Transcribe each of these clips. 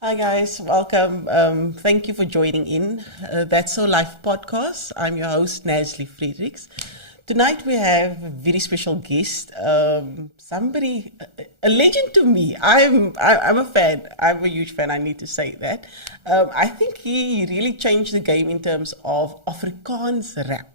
Hi guys, welcome. Thank you for joining in. That's So Life podcast. I'm your host, NAZLI FREDERICKS. Tonight we have a very special guest, somebody, a legend to me. I'm a fan. I'm a huge fan. I need to say that. I think he really changed the game in terms of Afrikaans rap.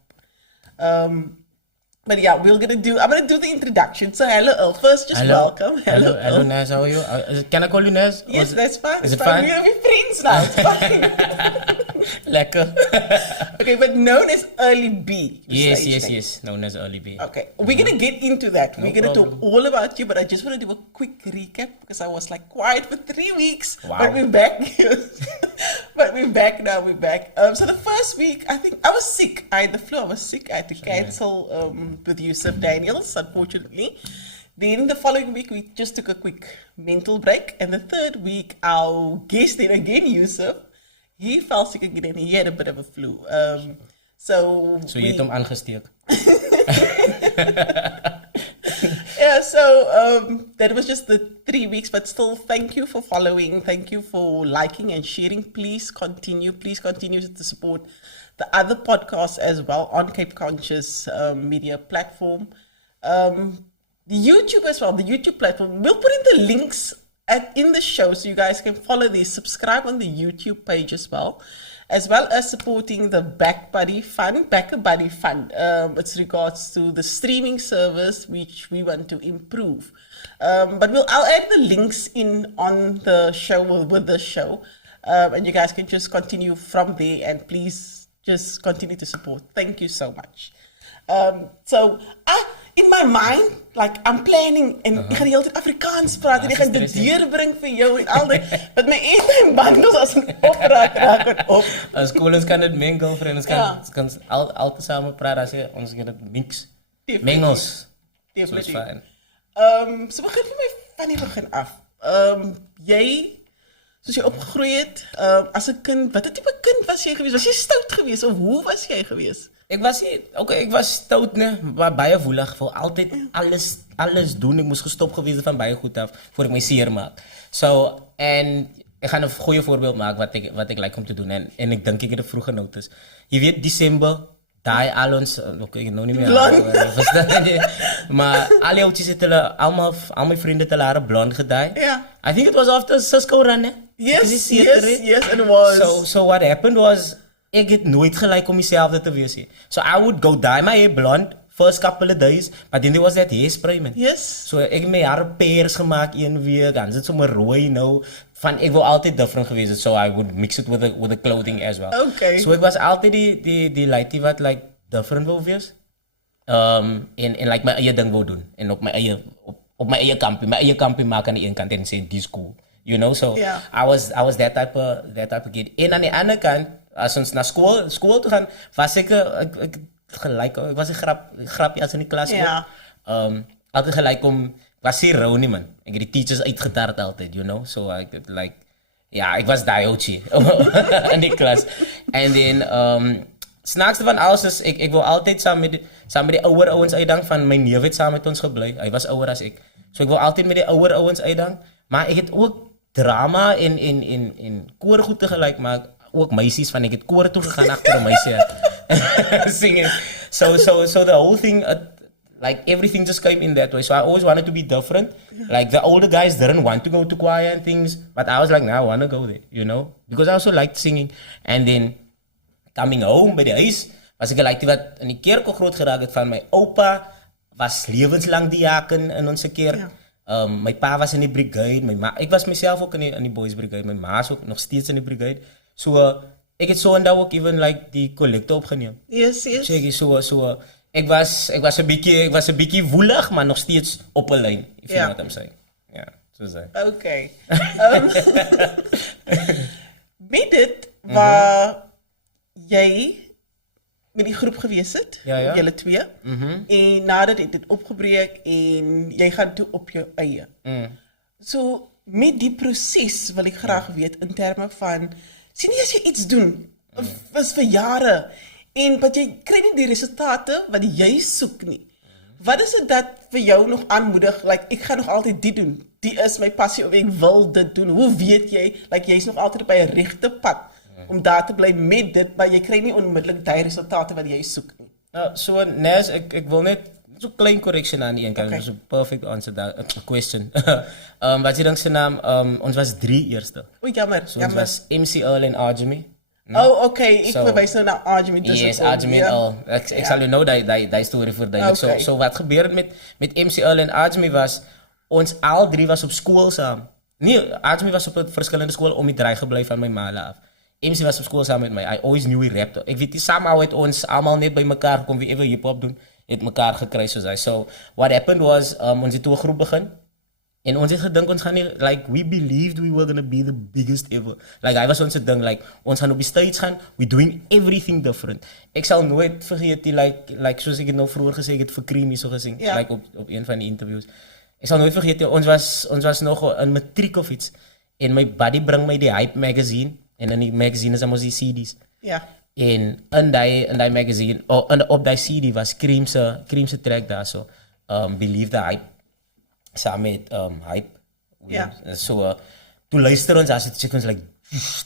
But yeah, I'm gonna do the introduction. So hello Earl, first just welcome. Hello Naz, how are you? Can I call you Naz? Yes, that's fine. Is it fine? We're friends now, it's fine. Lekker. Okay, but known as Early B. Yes, known as Early B. Okay, we're gonna get into that. No we're gonna problem. talk all about you, but I just want to do a quick recap because I was like quiet for 3 weeks. Wow. But we're back. But we're back now, we're back. So the first week, I think I was sick. I had the flu, I was sick. I had to cancel with Yusuf Daniels, unfortunately. Then the following week, we just took a quick mental break. And the third week, our guest then again, Yusuf, he fell sick again and he had a bit of a flu. So je hebt hem aangesteekt. Yeah, so that was just the 3 weeks, but still thank you for following. Thank you for liking and sharing. Please continue to support the other podcasts as well on Cape Conscious media platform. The YouTube as well, the YouTube platform. We'll put in the links in the show so you guys can follow these. Subscribe on the YouTube page as well as supporting the Backer Buddy Fund. It's regards to the streaming service which we want to improve. But I'll add the links in on the show with the show, and you guys can just continue from there. And please just continue to support. Thank you so much. So in my mind, like I'm planning en ek gaan die hele tyd Afrikaans praat en ek gaan dit deurbring vir jou en al dit, but my airtime bundles as 'n opraak raak op. As cool ons kan dit mingle, vriend. Ons kan al samen praten as ons kan dit mix. Mengels. Definitely. So fine. So begin vir my van die begin af. Jy soos jy opgegroei het, as 'n kind, watter tipe kind was jy geweest? Was jy stout geweest of hoe was jy geweest? Ik was stout, nee, maar baie woelig. Voor altijd alles doen. Ik moest gestopt geweest van baie goed af, voor ik mij zeer maak. En ik ga een goede voorbeeld maken wat ik like om te doen. En ik denk ik in de vroege notes. Je weet, december, daar al ons, ik nou niet meer. Verstaan je? Maar alle oudjes zitten al mijn vrienden te laren blond gedaan. Yeah. I think it was after Cisco run, hè? Yes, it was. So what happened was, ik het nooit gelijk om mezelf te wezen. So I would go dye my hair blonde first couple of days, but then there was that hairspray, man. Yes. So ik heb mijn haar peers gemaakt in week, en zit zomaar rooi nou. Van ik wil altijd different geweest, so I would mix it with the clothing as well. Okay. So ik was altijd die lightie wat like different wil wees. En like mijn eigen ding wil doen. En op mijn eigen kampie maken aan de ene kant en zeggen, die is cool. You know, so yeah. I was that type of kid. En aan de andere kant, als ons naar school te gaan, was ik was een grapje als in die klas. Ja. Altijd gelijk ik was zeer rauw niet, man. Ik heb die teachers uitgedaard altijd, you know. So ik was diootje in die klas. En dan, snaakste van alles is, ik wil altijd samen met die oude ouwens uitdanken van mijn neef het samen met ons gebleven. Hij was ouder als ik. So ik wil altijd met die oude ouwens uitdanken. Maar ik heb ook drama in koorgoed tegelijk, maar ook meisjes van ik het koor toe gegaan achter een meisje singing. So the whole thing, like everything just came in that way. So I always wanted to be different. Like the older guys didn't want to go to choir and things, but I was like, I want to go there, you know, because I also liked singing. And then coming home bij de huis was ik gelijk die wat in die kerk groot geraakt het van mijn opa was levenslang diaken in onze kerk. Ja. Mijn pa was in die brigade, ik was mezelf ook in die boys brigade, mijn ma is ook nog steeds in die brigade. So ik heb zo en dat ook even like die collecte opgenomen. Yes. Zeg so ik was een beetje woelig, maar nog steeds op een lijn, if you know what I'm saying. Yeah. So sê. Okay. Met dit waar jy met die groep gewees het, Ja. julle twee, en nadat dit opgebreek en jy gaan toe op jou eie. So, met die proses wil ek graag weet in terme van, sien jy as jy iets doen, is vir jare, en wat jy kry nie die resultate wat jy soek nie. Wat is dit dat vir jou nog aanmoedig, like, ek gaan nog altyd dit doen, die is my passie, of ek wil dit doen, hoe weet jy, like, jy is nog altyd by 'n regte pad, om daar te bly met dit, maar jy kry nie onmiddellik die resultate wat jy soek nie. So, Naz, ek wil net so klein correction aan die een kant. Okay. Dat is een perfect answer question. Wat jy dink sy naam, ons was 3 eerste. O, jammer, So ons was MC Earl en Arjemi. Oh, okay, ek verwys nou na Arjemi. Yes, Arjemi en Earl. Ek sal jou nou die story verduidelik. Okay. So wat gebeur het met MC Earl en Arjemi was, ons al 3 was op skool saam. Nee, Arjemi was op 'n verskillende skool om die draai gebly van my maale af. MC was op school saam met my. I always knew he rapped. Ek weet nie, somehow het ons allemaal net by mekaar gekom, wie ever hip-hop doen, het mekaar gekry soos hy. So, what happened was, ons het toe 'n groep begin, en ons het gedink, ons gaan nie, like, we believed we were gonna be the biggest ever. Like, hy was ons ding, like, ons gaan op die stage gaan, we're doing everything different. Ek sal nooit vergeet die, like soos ek het nou vroeger gesê, ek het vir Creamy so gesing, like, op een van die interviews. Ek sal nooit vergeet, ons was nog in matriek of iets, en my buddy bring my die Hype magazine, en in die magazine is dan die CD's. Ja. En in die magazine, op die CD was Cream se track daar so, Believe the Hype, saam met Hype. Ja. So, toe luister ons, as het ons like,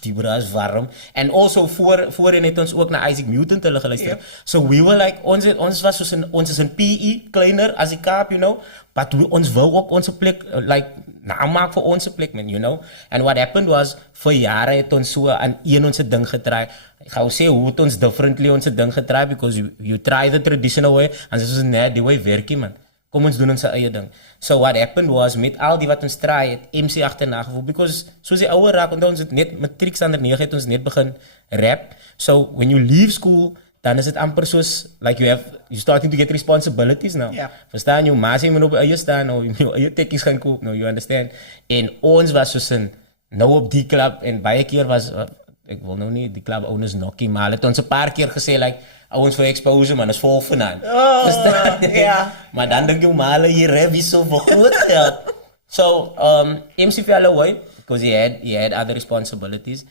die bra is warm. En also, voorheen het ons ook na Isaac Newton te geluister. Yep. So, we were like, ons was soos ons is in PE, kleiner as die Kaap, you know, but ons wil ook onze plek, like, namaak vir onze plek, man, you know. And what happened was, vir jare het ons so aan onze ding getry. Ek gaan sê, hoe het ons differently onze ding getry, because you try the traditional way, en soos net die way werkie, man. Kom ons doen ons eie ding. So what happened was, met al die wat ons try het, MC achterna gevoel, because soos die ouwe raak, want ons het net, matriek standaard 9 het ons net begin rap. So when you leave school, dan is het amper soos, like you're starting to get responsibilities now. Yeah. Verstaan, jou ma sê, jy moet op eie staan, of jou eie tekkies gaan koop, nou, you understand? En ons was soos nou op die club, en baie keer was, ek wil nou nie die club owners nokkie, maar het ons 'n paar keer gesê, like, ouwens voor exposure, man, is vol vanaan. Ja. Maar dan denk je, maar hier heb je zoveel groot geld. So, MC fell away, because he had other responsibilities.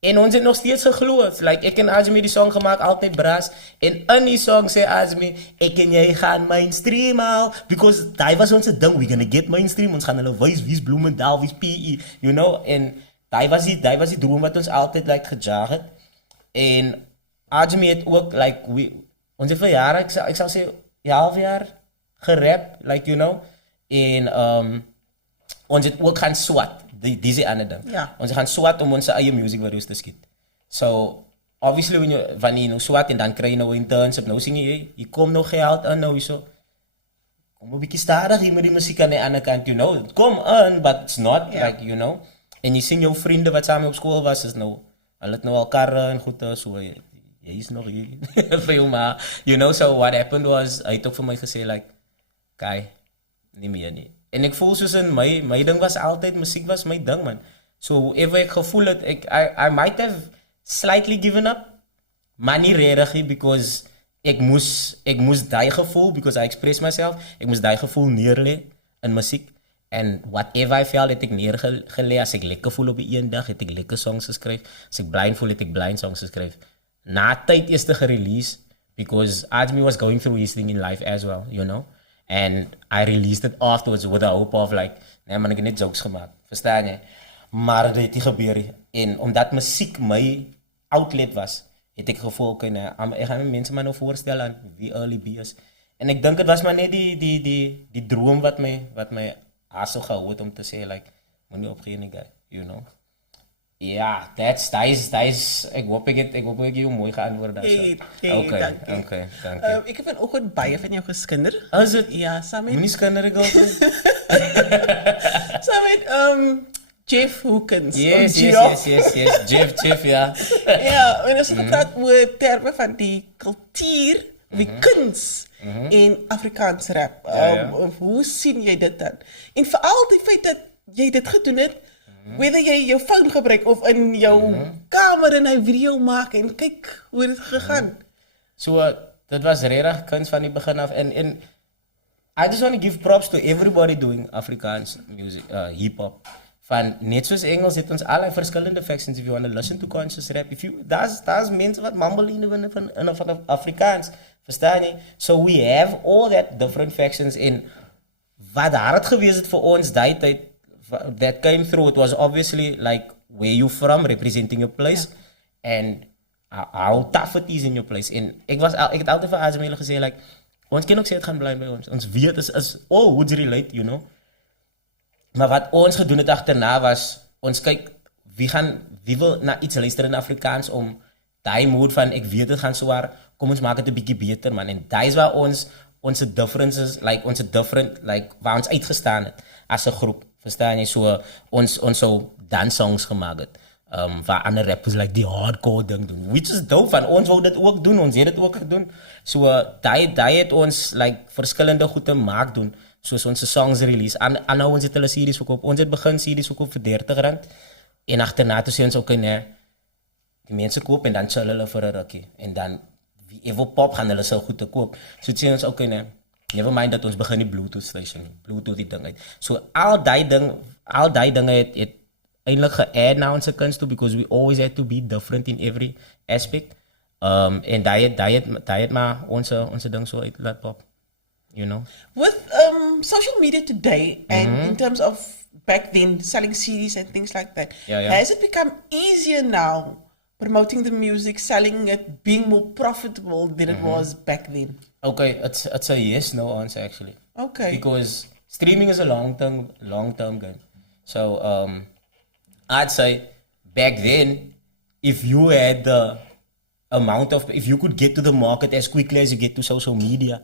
En ons het nog steeds gegloofd. Like, ek en Azmi die song gemaakt, altijd braas. En in die song sê Azmi, ek en jy gaan mainstream al. Because die was onze ding, we gonna get mainstream. Ons gaan hulle wys, wie's Bloemendaal, wie's PE, you know. En die was die droom wat ons altijd, like, gejaagd het. En Azmi het ook, like, ons het vir jare, ek sal sê, 'n half jaar gerap, like, you know. En ons het ook gaan swat. Dis die ander ding. Ja. Ons gaan swat om onze eie music video's te skiet. So, obviously, wanneer jy nou swat en dan kry jy nou internship, nou sing jy, jy kom nou geld aan, nou so. Kom 'n bietjie stadig hier met die musiek aan die ander kant, you know. Kom in, but it's not, like, you know. En jy sien jou vriende wat saam op school was, is nou, hulle het nou al karre en goed, so, jy is nog hier, vir jou ma. You know, so what happened was, hy het ook vir my gesê, like, Kai, nie meer nie. En ek voel soos in my ding was altyd, muziek was my ding, man. So, whoever ek gevoel het, I might have slightly given up, maar nie regtig, because ek moes die gevoel, because I express myself, ek moes die gevoel neerlee in muziek. En whatever I felt, het ek neergelee, as ek lekker voel op die een dag, het ek lekker songs geskryf, as ek blind voel, het ek blind songs geskryf. Na tyd is te gerelease, because Azmi was going through his thing in life as well, you know. And I released it afterwards with the hope of, like, nee man, ek het net jokes gemaakt, verstaan jy? Maar dit het nie gebeur. En omdat muziek my outlet was, het ek gevoel, okay, nee, ek gaan mense maar nou voorstel aan wie Early B is. En ek dink het was maar net die droom wat my hassel gehou het om te sê, like, moet nie opgee nie, guy, you know. Ja, dat is, ek hoop ek jou mooi geantwoord daar. Okay, dankie. Ek het vanoggend baie van jou geskinder. Is het? Ja, saam met... Moenie skinder, ek girlfriend. Saam met, Jeff Hoekens. Yes, Jeff, ja. Ja, en as ons praat oor terme van die kultuur, die kuns en Afrikaans rap, hoe sien jy dit dan? En veral die feit dat jy dit gedoen het, whether jy jou phone gebruik of in jou kamer en hy video maak en kyk hoe dit gegaan. So, dit was regtig kuns van die begin af en I just want to give props to everybody doing Afrikaans music, hip-hop. Van net soos Engels het ons allerlei verskillende factions. If you want to listen to conscious rap, daar's mense wat mumble in van Afrikaans, verstaan jy? So we have all that different factions in wat hard gewees het vir ons daai tyd that came through. It was obviously like where you from, representing your place, and how tough it is in your place. En ek het altyd vir Azamele gesê like ons kan ook sê het gaan bly by ons. Ons weet is all hoods relate, you know. Maar wat ons gedoen het agterna was, ons kyk, wie wil na iets luister in Afrikaans om die mood van, ek weet het gaan zwaar, kom ons maak het 'n bietjie beter man. En die is waar onze differences, waar ons uitgestaan het, as 'n groep, verstaan jy? So, ons so danssongs gemaakt het, waar ander rappers like die hardcore ding doen, which is dope van, ons wou dit ook doen, ons het dit ook gedoen. So, die het ons, verskillende goede maak doen, soos onze songs release. Aanhou ons het hulle series verkoop. Ons het begin series verkoop vir R30. En achterna toe sê ons ook, nee, die mense koop en dan chill hulle vir 'n rukkie. En dan, wie ever pop, gaan hulle so goed te koop. So sê ons ook, nee, never mind dat ons begin die Bluetooth station, Bluetooth die ding uit. So al die dinge het eintlik ge-add na onze kunst toe, because we always had to be different in every aspect. En die het maar onze ding so uit laat pop. You know? With social media today, and in terms of back then, selling CDs and things like that, has it become easier now, promoting the music, selling it, being more profitable than it was back then? Okay, it's a yes, no answer actually. Okay. Because streaming is a long-term game. So I'd say back then, if you had the amount of, if you could get to the market as quickly as you get to social media,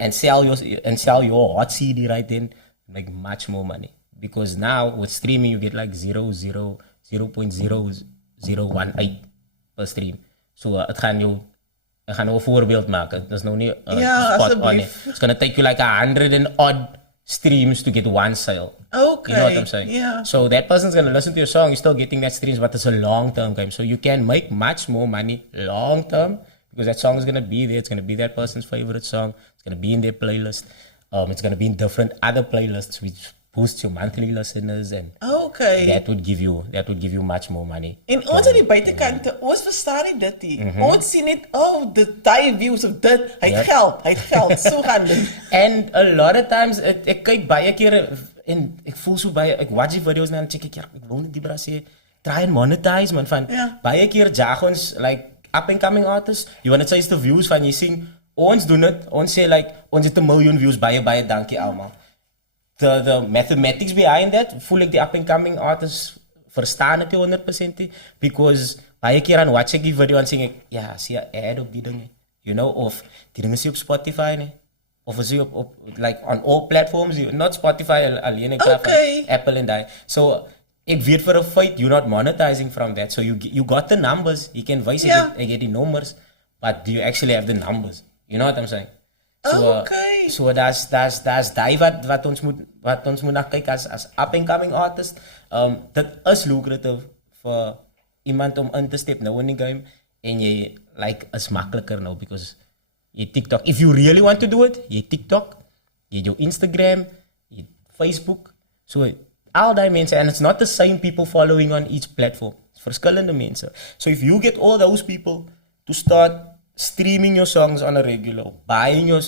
and sell your hot CD right then, make much more money. Because now with streaming you get like 0.0018 per stream. So ik ga nou een voorbeeld maken. Dat is nog niet spot on it. It's gonna take you like 100 and odd streams to get one sale. Okay. You know what I'm saying? Yeah. So that person's gonna listen to your song, you're still getting that streams, but it's a long-term game. So you can make much more money long-term. Because that song is going to be there. It's going to be that person's favorite song. It's going to be in their playlist. It's going to be in different other playlists, which boosts your monthly listeners. And that would give you much more money. En ons aan die buitekant, ons verstaan nie dit nie. Ons sien net, die views of dit. Hy het geld. So gaan dit. And a lot of times, ek kyk baie keer, en ek voel so baie, ek watch die video's en dan check ek wil net die bra sê, try and monetize, man, van, baie keer jag ons, like, up-and-coming artists, you want to chase the views van jy sien, ons doen het, ons sê like, ons het 1 miljoen views, baie dankie allemaal. The mathematics behind that, voel ek die up-and-coming artists verstaan het 100% because baie keer aan watch ek die video en sê ek, ja, sê jy ad op die dinge, you know, of die dinge sê op Spotify nie, of is jy op like on all platforms, not Spotify alleen, ek van Apple en die, so, ek weet vir 'n feit, you're not monetizing from that. So you got the numbers. You can wys ek het die numbers, but do you actually have the numbers? You know what I'm saying? So, so that's die wat ons moet na kyk as up and coming artist. Dit is lucrative vir iemand om in te step nou in die game en jy like is makliker nou because jy TikTok. If you really want to do it, jy TikTok, jy jou Instagram, jy Facebook. So all die mense, and it's not the same people following on each platform. It's verskillende mense. So if you get all those people to start streaming your songs on a regular, buying your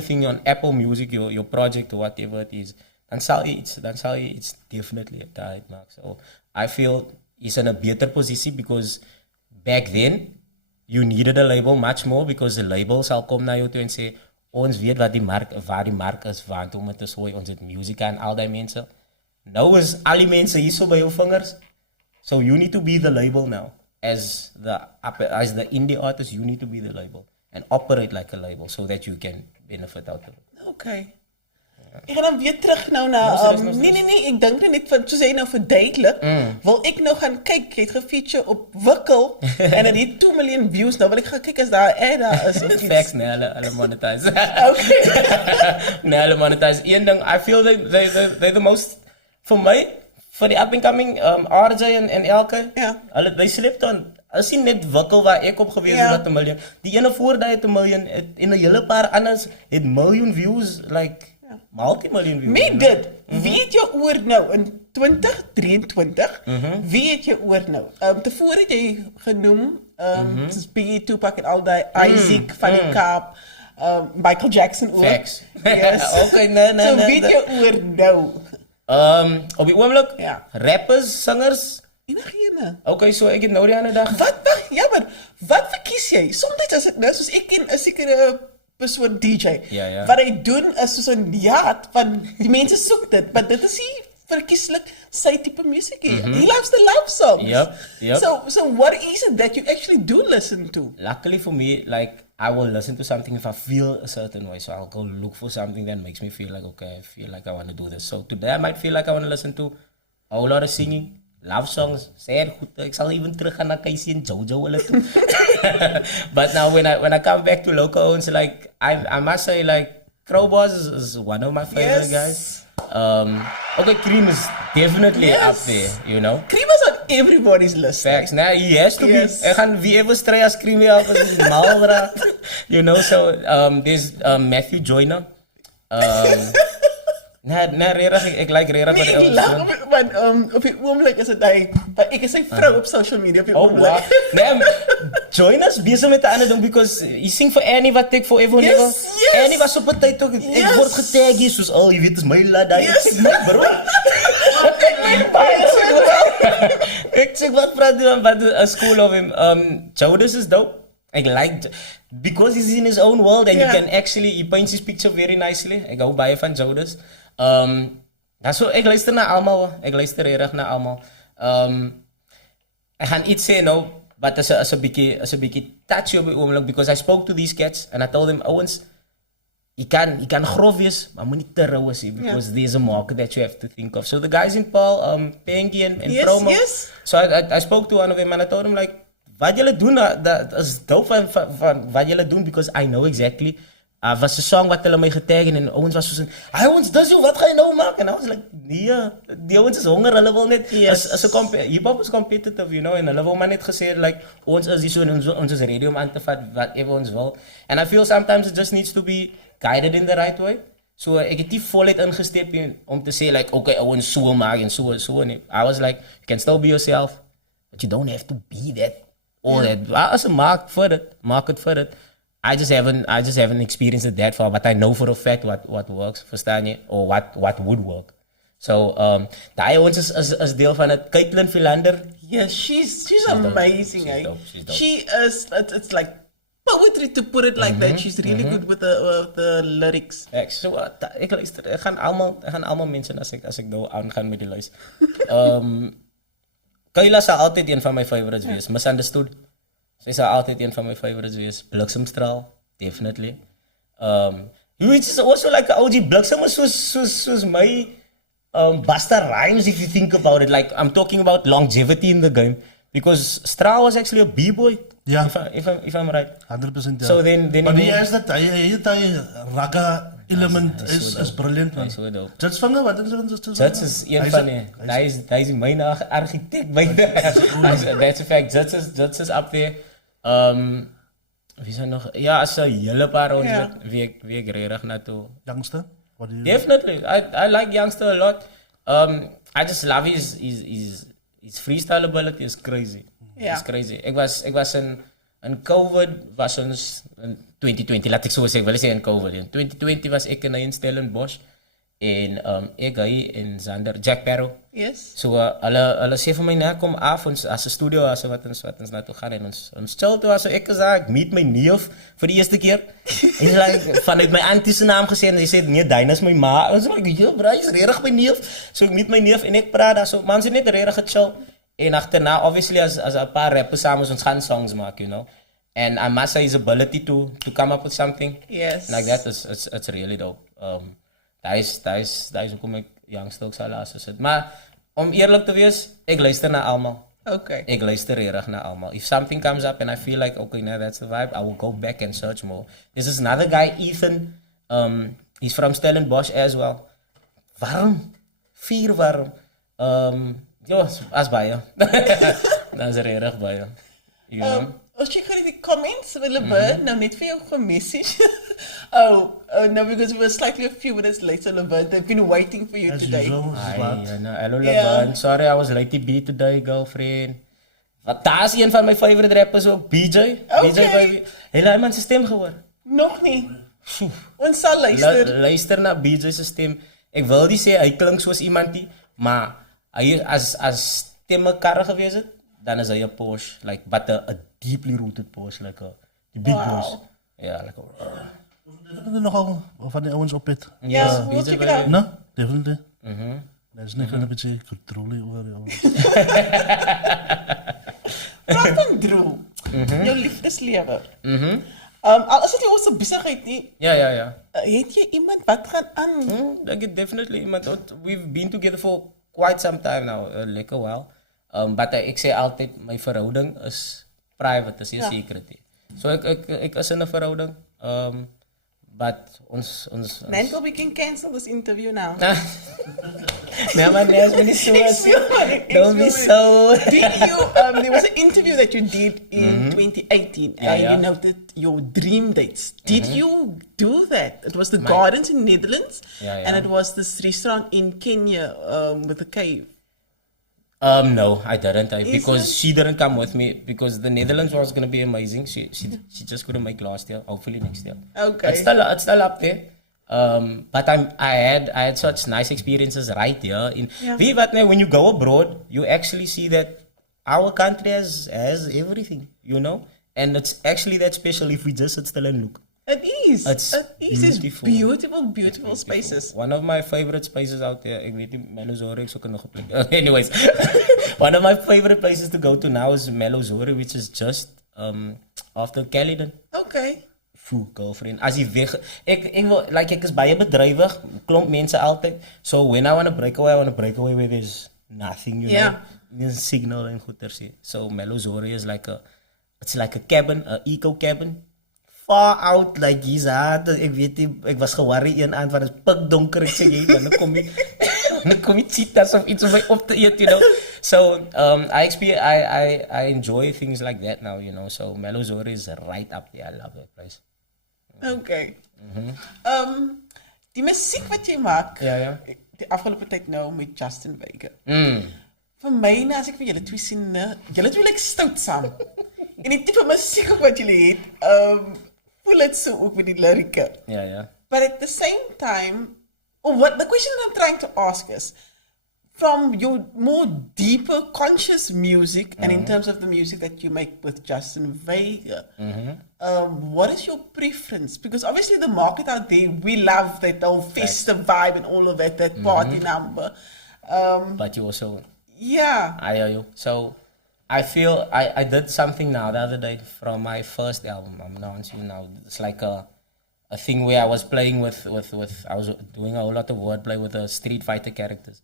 thing on Apple Music, your project or whatever it is, dan sal jy iets definitely a guide, Mark. So I feel he's in a better position because back then you needed a label much more because the label sal kom na jou toe en sê ons weet waar die mark is, waar om het te sooi, ons het music en al die mense. Nou is al die mense hier so by jou vingers. So you need to be the label now. As the indie artist, you need to be the label. And operate like a label so that you can benefit out of it. Okay. Ek gaan dan weer terug nou na... Nee, ek dink net van, soos jy nou verduidelik, wil ek nou gaan kyk, jy het gefeature op Wikkel, en het hier 2 miljoen views, nou wil ek gaan kyk as daar is of iets. Facts, nee, hulle monetize. Okay. Nee, hulle monetize. Een ding, I feel they're the most Voor mij, voor die up-and-coming RJ en Elke, Ja. they slipped on. Als je net wakkel waar ik op geweest Ja. met een miljoen. Die ene voordat het een miljoen, in een hele paar anders, het miljoen views, like, multi-miljoen views. Met dit, wie het jou oor nou in 2023? Wie het jou oor nou? Tevoren het jy genoem, soos Biggie, Tupac en al die, Isaac, van die Kaap, Michael Jackson ook. Facts. Yes. Okay, nee. So wie het jou oor nou? Op die oomlik, Ja. rappers, zangers. Enigene. Okay, so ek het nou die ander dag. Wat, jammer, wat verkies jy? Soms as ek nou, soos ek ken 'n sekere persoon DJ, Ja. wat hy doen is soos 'n jaat van die mense soek dit, maar dit is nie verkieslik sy tipe musiek nie. He loves the love songs. Yep. So what is it that you actually do listen to? Luckily for me, like, I will listen to something if I feel a certain way. So I'll go look for something that makes me feel like, okay, I feel like I want to do this. So today I might feel like I want to listen to a whole lot of singing, love songs, sad goed. Ik zal even terug gaan naar Casey en Jojo hulle toe. But now when I come back to local ones, like, I must say, like, Crowbars is one of my favorite guys. Okay, Cream is definitely up there, you know. Cream is on everybody's list. Facts. Nah, he has to Yes. be. En wie ever stray as Cream help is malra. You know, so there's Matthew Joyner. Ik like Rera voor de Nee, ek lag want op die oomblik is dit hy, want ek is sy vrou op social media op die Oh, oomblik. wow. Nee, Joyner's bezig met de andere doen, because he sing for Annie wat ik voor Evo Yes, Never. yes. Annie was op een tijd ook, ik Yes. word getagd, hier, soos, oh, je weet, het is mijn lada. Yes. Ik zeg, bro. Ik zeg, wat praat je about a school of him? Jodas is dope. I like, because he's in his own world and Yeah. you can actually, he paints his picture very nicely. Ik hou baie van Jodas. So, ik luister naar allemaal. Ik luister heel erg naar allemaal. Ik ga iets zeggen nou, but as a beetje touchy op het ogenblik, because I spoke to these cats and I told them, Owens, je kan grof wees, maar moet niet te rauw zijn, because there's a market that you have to think of. So the guys in Paul, Panky and Yes, Promo. yes. So I spoke to one of them and I told him, like, wat jullie doen, dat is dope van wat jullie doen, because I know exactly. Was een song wat hulle mij getaggen en Owens was zo van, hey Owens, dus joh, wat ga je nou maken? En I was like, nee, die Owens is honger, hulle wil net, hip-hop is competitive, you know, en hulle wil maar net gezegd, like, Owens is die zo, ons is ready om aan te vatten, whatever ons wil. And I feel sometimes it just needs to be guided in the right way. So, ik heb die voluit ingestept om te zeggen, like, okay, Owens zo maken en zo. I was like, you can still be yourself, but you don't have to be that, all that. Als een market for it. I just haven't experienced it that far, but I know for a fact what works, verstaan je? Or what would work. So, die ons is deel van het. Caitlin Philander. Yes, she's amazing. She's dope. She's dope. She is, it's like poetry to put it like that. She's really good with the lyrics. So, ik luister, er gaan allemaal mensen als ik nou aangaan met die lijst. Kayla zal altijd een van mijn favorites wees. Misunderstood. Sy sal altyd een van my favorites wees. Bliksemstraal, definitely. Which is also like a OG. Bliksem is soos my Busta Rhymes, if you think about it. Like, I'm talking about longevity in the game. Because Straal was actually a b-boy. Ja. If I'm right. 100% ja. So then maar die is dat, hy raga element is brilliant, man. Hy is so dope. Judge Vange, wat is dat? Judge is een van die, hy is my architect, that's a fact. Judge is up there. Wie zijn nog? Ja, als een hele paar ons met wie ik redelijk naartoe. Youngster? Definitely. I like Youngster a lot. I just love his freestyle ability is crazy. It's crazy. Ik was in COVID, was ons in 2020, laat ik zo zeggen, wel eens in COVID. In 2020 was ik in Stellenbosch. En ik ga in Zander, Jack Barrow. Yes. So, hulle sê vir my, nee, kom af, ons as 'n studio, as wat ons naartoe gaan en ons chill toe, so ek gesê, ek meet my neef vir die eerste keer. En hy like, vanuit my auntie se naam gesê en hy sê, nee, Dina is my ma. Ons sê, "Jy bro, jy's regtig my neef." So ek meet my neef en ek praat daar so, man, ons het net regtig gechill. En agterna, obviously, as 'n paar rappers saam ons gaan songs maak, you know. And I must say his ability to come up with something like that it's really dope. Daar is hoekom ek Youngster ook sal laat sit. Maar om eerlik te wees, ek luister na almal. Okay. Ek luister regtig na almal. If something comes up and I feel like, okay, now that's the vibe, I will go back and search more. This is another guy, Ethan. He's from Stellenbosch as well. Warm. Vier warm. Ja, as baie. That's regtig baie. You know? As jy gaan die comments willen nou net vir jou gemessage. No, because we were slightly a few minutes later, Levert. They've been waiting for you As today. usual, is laat. Hello, Yeah. Lavan. Sorry, I was late to be today, girlfriend. Wat daar is een van my favorite rappers ook, BJ. Okay. BJ baby. Hele hy man se stem gehoor. Nog nie. Phew. Ons sal luister. Luister na BJ se stem. Ek wil nie sê hy klink soos iemand nie, maar hy as stemme karre gewees het, dan is hy 'n Porsche, like but a deeply rooted Porsche, like a big boss. Ja, like Dit is nogal van die ouens op het. Ja, we'll BJ check it baby. out. No, definitely. Dat is niet een beetje controle over die ouens. Praat van droom. Jou liefdeslewe. Al is dit nie ons besigheid nie, Ja. het jy iemand wat gaan aan? Like definitely iemand. We've been together for quite some time now, a lekker while. But ek sê altyd my verhouding is private, is nie secret nie. So ek is in 'n verhouding. But ons Nanko, we can cancel this interview now. Nee, maar nee, is nie so. Don't be Excuse me. so. Did you, there was an interview that you did in 2018 and you noted your dream dates. Did you do that? It was the gardens in Netherlands and it was this restaurant in Kenya with a cave. No, I didn't. Because she didn't come with me because the Netherlands was gonna be amazing. She just couldn't make last year. Hopefully next year. Okay. It's still up there. But I had such nice experiences right here in when you go abroad, you actually see that our country has everything, you know, and it's actually that special if we just sit still and look. It is. It's It's beautiful. beautiful spaces. One of my favorite spaces out there, ek weet nie, Melozore, ek soek nog 'n plek. Anyways, one of my favorite places to go to now is Melozore, which is just after Caledon. Okay. Foe, girlfriend. As jy weg, ek is baie bedrywig, klomp mense altyd. So when I want to break away where there's nothing, you know. There's signal en goeie sê. So Melozore is it's like a cabin, a eco cabin. Far out, like hier's hard. Ek weet nie, ek was geworry een aand want dit is pikdonker, ek sê jy, dan kom die cheetahs of iets om my op te eet, you know. So I enjoy things like that now, you know. So Melozore is right up there. I love that place. Okay. Die musiek wat jy maak, die afgelope tyd nou met Justin Bieber. Vir my, as ek vir julle twee sien, julle twee lyk stout saam. En die tipe musiek wat julle het, voel dit so ook met die lirieke. Ja. But at the same time, what the question that I'm trying to ask is, from your more deeper conscious music and in terms of the music that you make with Justin Vega, what is your preference? Because obviously the market out there, we love that whole festive vibe and all of that party number. But you also... Yeah. I hear you. So I feel I did something now the other day from my first album. I'm announcing you now. It's like a thing where I was playing with I was doing a whole lot of wordplay with the Street Fighter characters.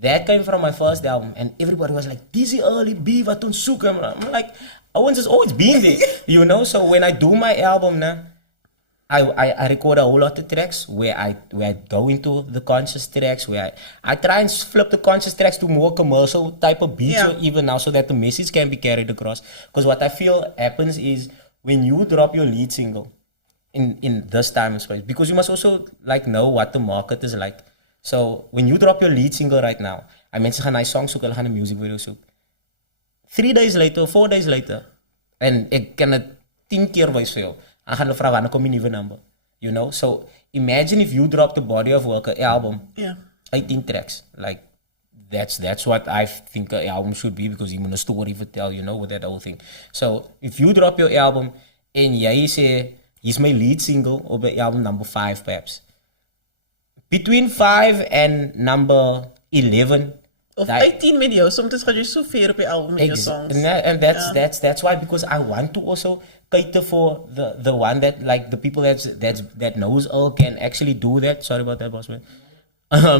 That came from my first album and everybody was like, "Dizzy early B wat ons soek." I'm like, Owens has always been there, you know. So when I do my album now, I record a whole lot of tracks where I go into the conscious tracks, where I try and flip the conscious tracks to more commercial type of beats or even now so that the message can be carried across. Because what I feel happens is when you drop your lead single in this time and space, because you must also know what the market is like. So when you drop your lead single right now, mense gaan hy song soek, hulle gaan 'n music video soek. 3 days later, 4 days later, en ek kan dit 10 keer wys vir jou. Dan gaan hulle vra wanneer kom die nuwe number, you know. So imagine if you drop the body of work, an album, 18 tracks, like that's what I think an album should be, because you want a story to tell, you know, with that whole thing. So if you drop your album en jy sê hier's my lead single op by album number 5 perhaps, between 5 and number 11 of 18 videos, sometimes gaan jy so ver op die album met jou songs. And that's why, because I want to also cater for the one that the people that knows all can actually do that. Sorry about that, boss man.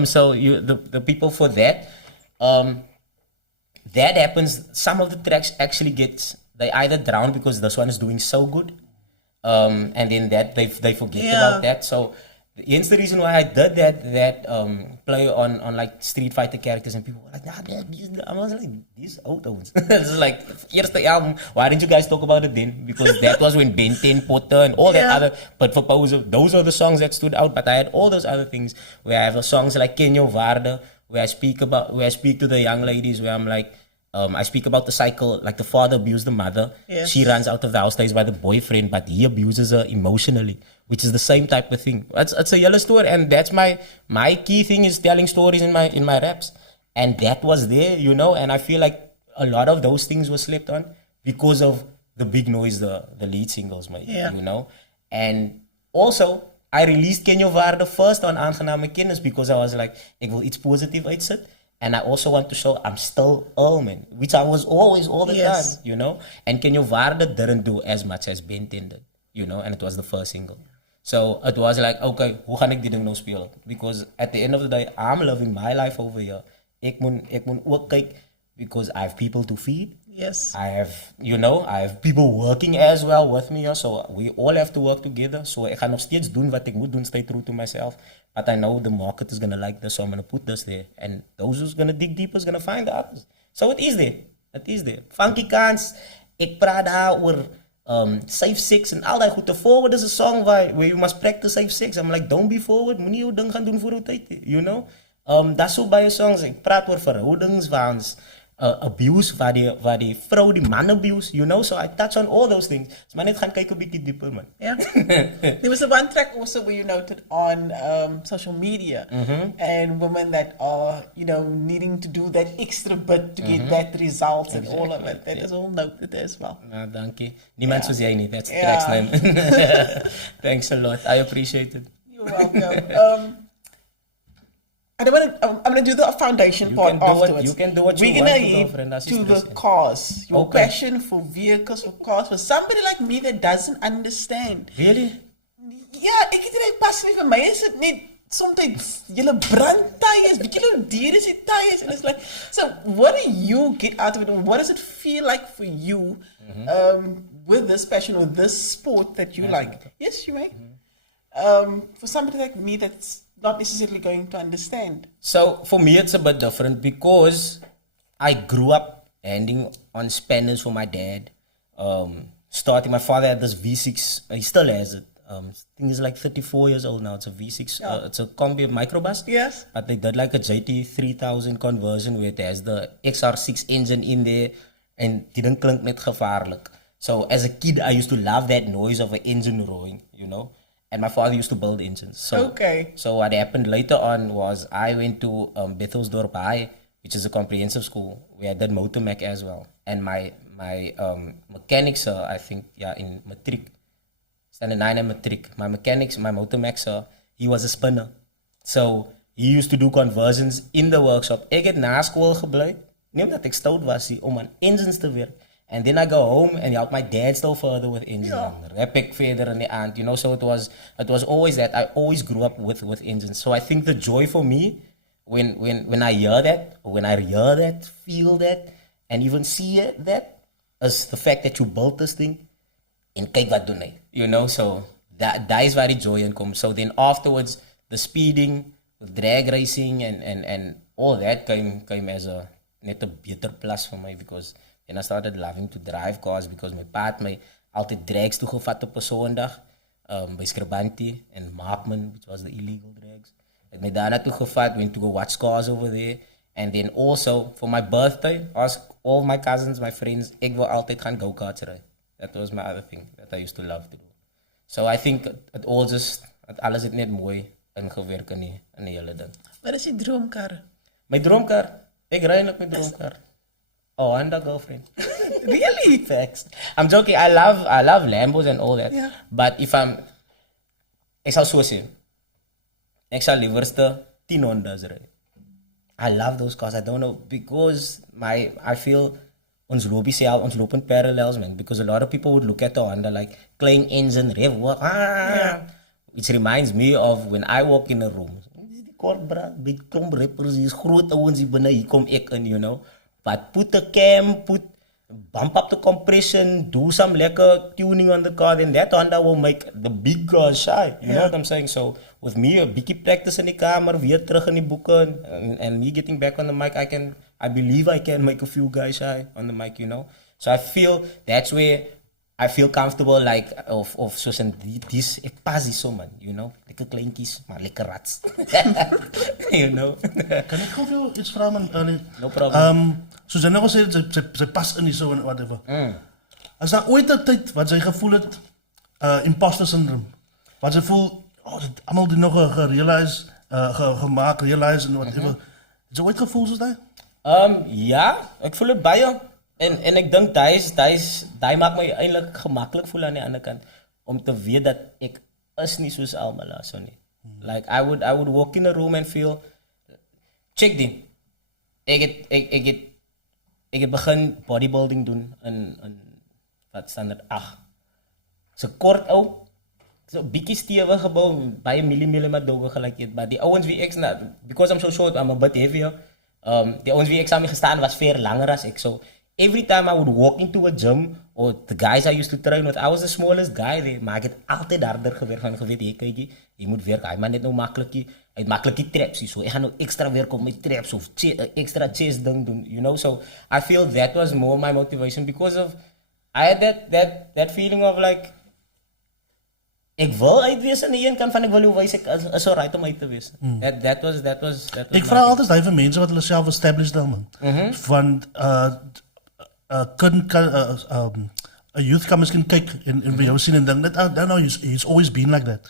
So the people for that, that happens. Some of the tracks actually they either drown because this one is doing so good, and then that they forget about that. So the enige reason why I did that play on like Street Fighter characters and people were like, nah, man, I was like, these old ones. It's like, here's the album. Why didn't you guys talk about it then? Because that was when Ben 10, Potter, and all that other, but for Pauze, those are the songs that stood out. But I had all those other things where I have songs like Kenyo Varde, where I speak to the young ladies, where I'm like, I speak about the cycle, like the father abused the mother. Yes. She runs out of the house, stays by the boyfriend, but he abuses her emotionally, which is the same type of thing. It's a yellow story, and that's my key thing is telling stories in my raps. And that was there, you know, and I feel like a lot of those things were slept on because of the big noise the lead singles made, you know. And also, I released Kenyo Varde first on Aangename Kennis because I was like, ek wil iets positief uitsit. And I also want to show I'm still Earl, man, which I was always all the time, you know. And Kenyo Varde didn't do as much as Ben 10 did, you know, and it was the first single. So it was like, okay, hoe gaan ek die ding nou speel? Because at the end of the day, I'm living my life over here. Ek moet ook kyk because I have people to feed. Yes. I have people working as well with me, so we all have to work together. So ek gaan nog steeds doen wat ek moet doen, stay true to myself. But I know the market is gonna like this, so I'm gonna put this there. And those who's gonna dig deeper is gonna find the others. So it is there. It is there. Afrikaans, ek praat daar oor safe sex en al die goed. The Forward is a song where you must practice safe sex. I'm like, don't be forward, moenie jou ding gaan doen voor jou tyd, you know? That's so baie songs. Ek praat oor verhoudings waar ons abuse, waar die vrou die man abuse, you know, so I touch on all those things. So maar net gaan kyk 'n bietjie dieper, man. Yeah. There was the one track also where you noted on social media and women that are, you know, needing to do that extra bit to get that result and all of it. That is all noted as well. Nou, dankie. Niemand soos jy nie. That's the track's name. Thanks a lot. I appreciate it. You're welcome. I'm gonna do the foundation part afterwards. You can do what you We're want, gonna girlfriend. head to the cars. Your Okay. passion for vehicles, for cars, for somebody like me that doesn't understand. Really? Ja, ek het dit pas nie vir my is dit net soms julle brandtyres, weet julle hoe duur is die tyres and it's like, so what do you get out of it? Or what does it feel like for you with this passion or this sport that you like? Yes, you may. For somebody like me that's not necessarily going to understand. So for me it's a bit different because I grew up handing on spanners for my dad. Starting, my father had this V6, he still has it. I think he's like 34 years old now. It's a V6, it's a combi microbus. Yes. But they did like a JT3000 conversion where it has the XR6 engine in there and didn't klink net gevaarlik. So as a kid, I used to love that noise of an engine roaring, you know. And my father used to build engines. So, So what happened later on was I went to Bethelsdorp High, which is a comprehensive school where I did motor mech as well. And my mechanics, I think, in matric, standard 9 and matric, my motor mech, he was a spinner. So he used to do conversions in the workshop. Ek het na school gebly, nie omdat ek stout was om aan engines te werk. And then I go home and help my dad still further with engines. Rap ek verder in die aand, you know. So it was always that. I always grew up with engines. So I think the joy for me when I hear that, or when I hear that, feel that, and even see that, is the fact that you built this thing and kyk wat doen hy, you know. So that is waar die joy in kom. So then afterwards, the speeding, the drag racing, and all that came as a net a better plus for me because. And I started loving to drive cars because my pa het my altyd drags toegevat op 'n Sondag by Skrabanti and Markman, which was the illegal drags. Het my daarna toegevat, went to go watch cars over there. And then also, for my birthday, asked all my cousins, my friends, ek wil altyd gaan go-karts ry. That was my other thing that I used to love to do. So I think it all just, alles het net mooi ingewerk in die hele ding. Wat is die droomkar? My droomkar? Ek ry net my droomkar. Oh, and a girlfriend. Really? Facts. I'm joking. I love Lambos and all that. Yeah. But if ek sal so sê, ek sal liewerste 10 Hondas ry. I love those cars. I don't know because I feel ons loop in parallels, man. Because a lot of people would look at the Honda like clean engine, rev work, which reminds me of when I walk in a room. Die kort bra, big klomp rappers, is groot ouens hier binne, hier kom ek in, you know. But put a cam, bump up the compression, do some lekker tuning on the car, then that Honda will make the big cars shy. You know what I'm saying? So with me, a bietjie practice in die kamer, weer terug in die boeken, and me getting back on the mic, I believe I can make a few guys shy on the mic, you know. So I feel that's where I feel comfortable, like, of soos in dis, ek pas die so man, you know. Lekker kleintjies, maar lekker rats. You know. Kan ek gou vir jou iets vra man? No problem. Soos jy nou gesê het, sy pas in die so en whatever. As daar ooit 'n tyd wat sy gevoel het, imposter syndrome, wat sy voel, dit almal die nog gerealize, gemaak, realize en whatever. Het jy ooit gevoel soos daai? Ja, ek voel dit baie. En ek dink daai maak my eintlik gemaklik voel aan die ander kant om te weet dat ek is nie soos almal so nie. Like I would walk in a room and feel check die. Ek het begin bodybuilding doen in wat standaard 8. So kort ou, so bietjie stewig gebou, baie milie maar doge gelyk het, maar die ouens wie ek because I'm so short, I'm a bit heavier. Die ouens wie ek saam gestaan was veel langer as ek, so every time I would walk into a gym, or the guys I used to train with, I was the smallest guy there, maar ek het altyd harder gewerk, van geweet, kykie, jy moet werk, hy maar net nou maklikie, hy het maklikie traps, so ek gaan nou extra werk op my traps, of extra chest ding doen, you know, so I feel that was more my motivation, because of, I had that feeling of like, ek wil uitwees aan die een kant van ek wil hoe wys ek is alright om uit te wees. That was ek vra altyd daai vir mense wat hulle self established dan man. Want a youth kan miskien kyk en by jou sien en dink net no, he's always been like that.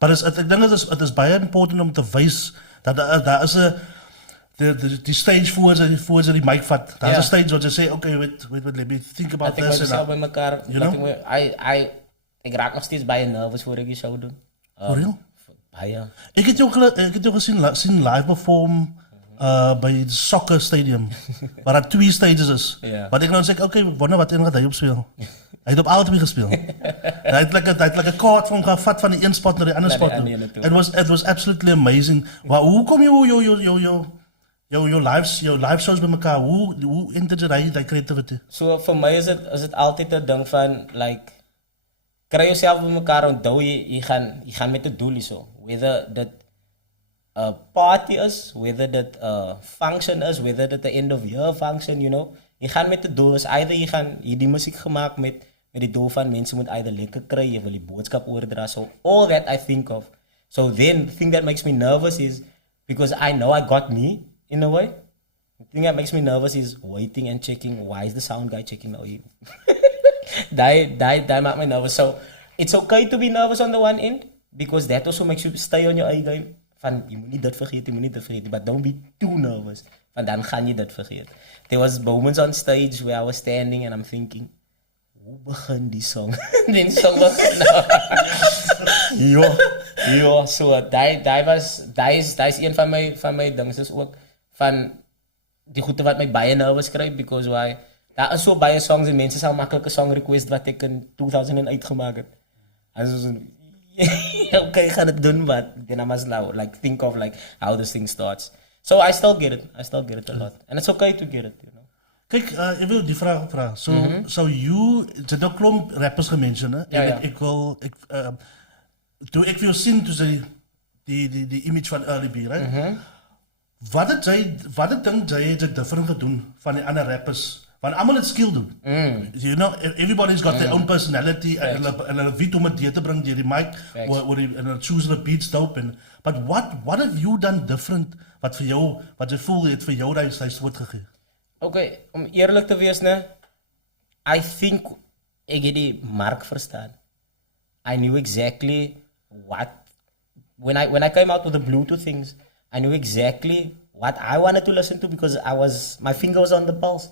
Maar ek dink dit is baie important om te wys dat daar is 'n die stage voor ze die mic vat. Daar is 'n stage waar jy sê okay, wait, let me think about this and that. By mekaar, you know? Ik raak nog steeds baie nervous voor ik die show doen. For real? Baie. Ik heb jou gezien live perform by die soccer stadium, waar daar 2 stages is. Wat ek nou sê, okay, wonder wat gaat hy opspeel. Hy het op alle 2 gespeel. Hy het like 'n kaart van gevat van die een spot na die ander spot. It was absolutely amazing. Maar hoe kom jou live shows by mekaar? Hoe integreer jy die creativity? So vir my is het altyd 'n ding van like kry jouself by mekaar, onthou jy gaan met 'n doel so. Whether dit 'n party is, whether dit 'n function is, whether dit 'n end of year function, you know. Jy gaan met 'n doel, is either jy gaan die musiek gemaak met die doel van mense moet either lekker kry, jy wil die boodskap oordra, so all that I think of. So then the thing that makes me nervous is because I know I got me in a way. The thing that makes me nervous is waiting and checking, why is the sound guy checking now? That maakt me nervous. So it's okay to be nervous on the one end because that also makes you stay on your eye game. Van je moet niet dat vergeten, but don't be too nervous. Van dan gaan je dat vergeten. There was moments on stage where I was standing and I'm thinking, hoe begin die song? Die song begin nou. Ja, so dat is een van my dinge is ook van die goede wat my baie nervous kry because why daar is so baie songs en mense sal maklike song request wat ek in 2008 gemaak het. En so okay, gaan dit doen but then I must now like think of like how this thing starts. So I still get it a lot. And it's okay to get it, you know. Kijk, ik wil die vraag vragen. So you, je hebt klomp rappers gemention, hè? Ja. Toen ik wil zien tussen die image van Early B, right? Wat denk jij het different gedaan van die andere rappers? Want allemaal het skill doen. You know, everybody's got their own personality en hulle weet om het te brengen die mic, en hulle choose the beats dope. But what have you done different wat vir jou, wat jy voel het vir jou dat jy soort gegee? Okay, om eerlijk te wees, ne, I think ek het die mark verstaan. I knew exactly what, when I came out with the Bluetooth things, I knew exactly what I wanted to listen to because my finger was on the pulse.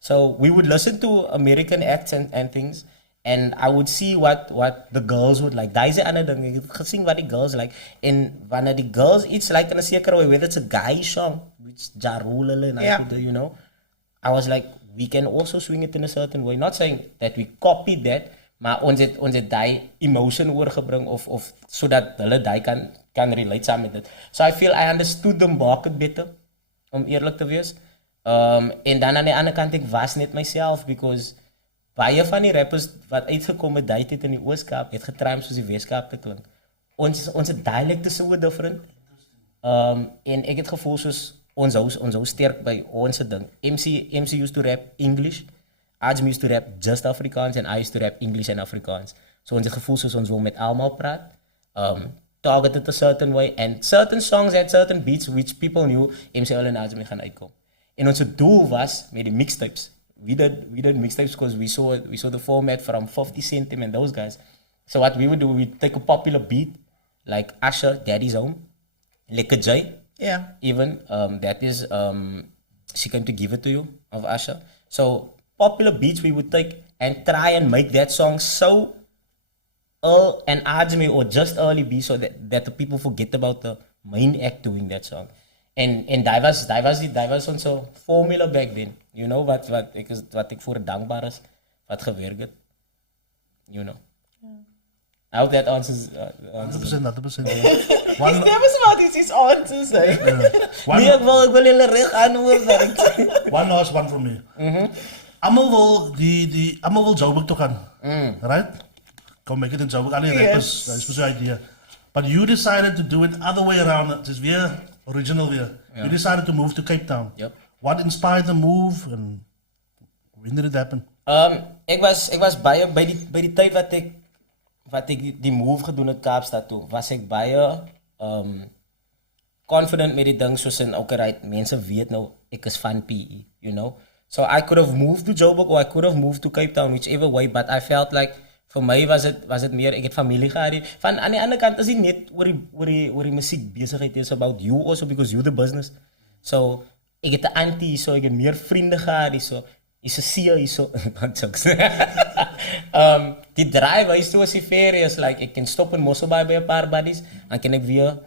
So we would listen to American acts and things, and I would see what the girls would like. Daar is 'n ander ding, ek het gesien wat die girls like, en wanneer die girls iets like in 'n sekere way, whether it's a guy song, which Ja Rule and I could do, you know, I was like, we can also swing it in a certain way. Not saying that we copied that, maar ons het die emotion oorgebring of sodat hulle die kan relate saam met dit. So I feel I understood the market better, om eerlik te wees. En dan aan die ander kant, ek was net myself, because baie van die rappers wat uitgekom het die tyd in die Ooskaap, het getry om soos die Weskaap te klink. onze dialect is so different. En ik het gevoel soos ons hou sterk bij onze ding. MC used to rap English. Ajmi used to rap just Afrikaans and I used to rap English and Afrikaans. So ons gevoel soos ons wil met allemaal praat. Targeted a certain way. And certain songs had certain beats which people knew MCL en Ajmi gaan uitkomen. En onze doel was met die mixtapes. We did mixtapes because we saw the format from 50 Cent and those guys. So what we would do, we'd take a popular beat like Usher, Daddy's Home, Lekker J. Yeah. Even that is She Came to Give It To You of Usher. So popular beats we would take and try and make that song so Earl and Ajmi or just early B so that the people forget about the main act doing that song. And dat was onze formula back then. You know, wat ik voor dankbaar is, wat gewerkt het. You know. I hope that answers. 100%. Is never somebody iets on te say. Nee, ik wil jullie recht antwoorden. One last one from me. Allemaal wil Joburg toe gaan. Right? Kom make it in Joburg. Alle rappers, dat is voor zo'n idea. But you decided to do it other way around. Het is weer original weer. You decided to move to Cape Town. Yep. What inspired the move and when did it happen? Ik was bij die tijd wat ik die move gedoen het Kaapstad toe, was ik baie confident met die ding soos in, okay, right, mense weet nou, ek is van PE, you know. So I could have moved to Joburg or I could have moved to Cape Town, whichever way, but I felt like, voor mij was het meer, ik heb familie gehad. Van aan de andere kant is het niet waar die muziek bezigheid is about you also, because you the business. So, ik heb de anti, so ik heb meer vrienden gehad, so. Is een sier, so. Die drive is zo serious, like, ik kan stoppen in Mosselbaai bij een paar buddies, dan kan ik weer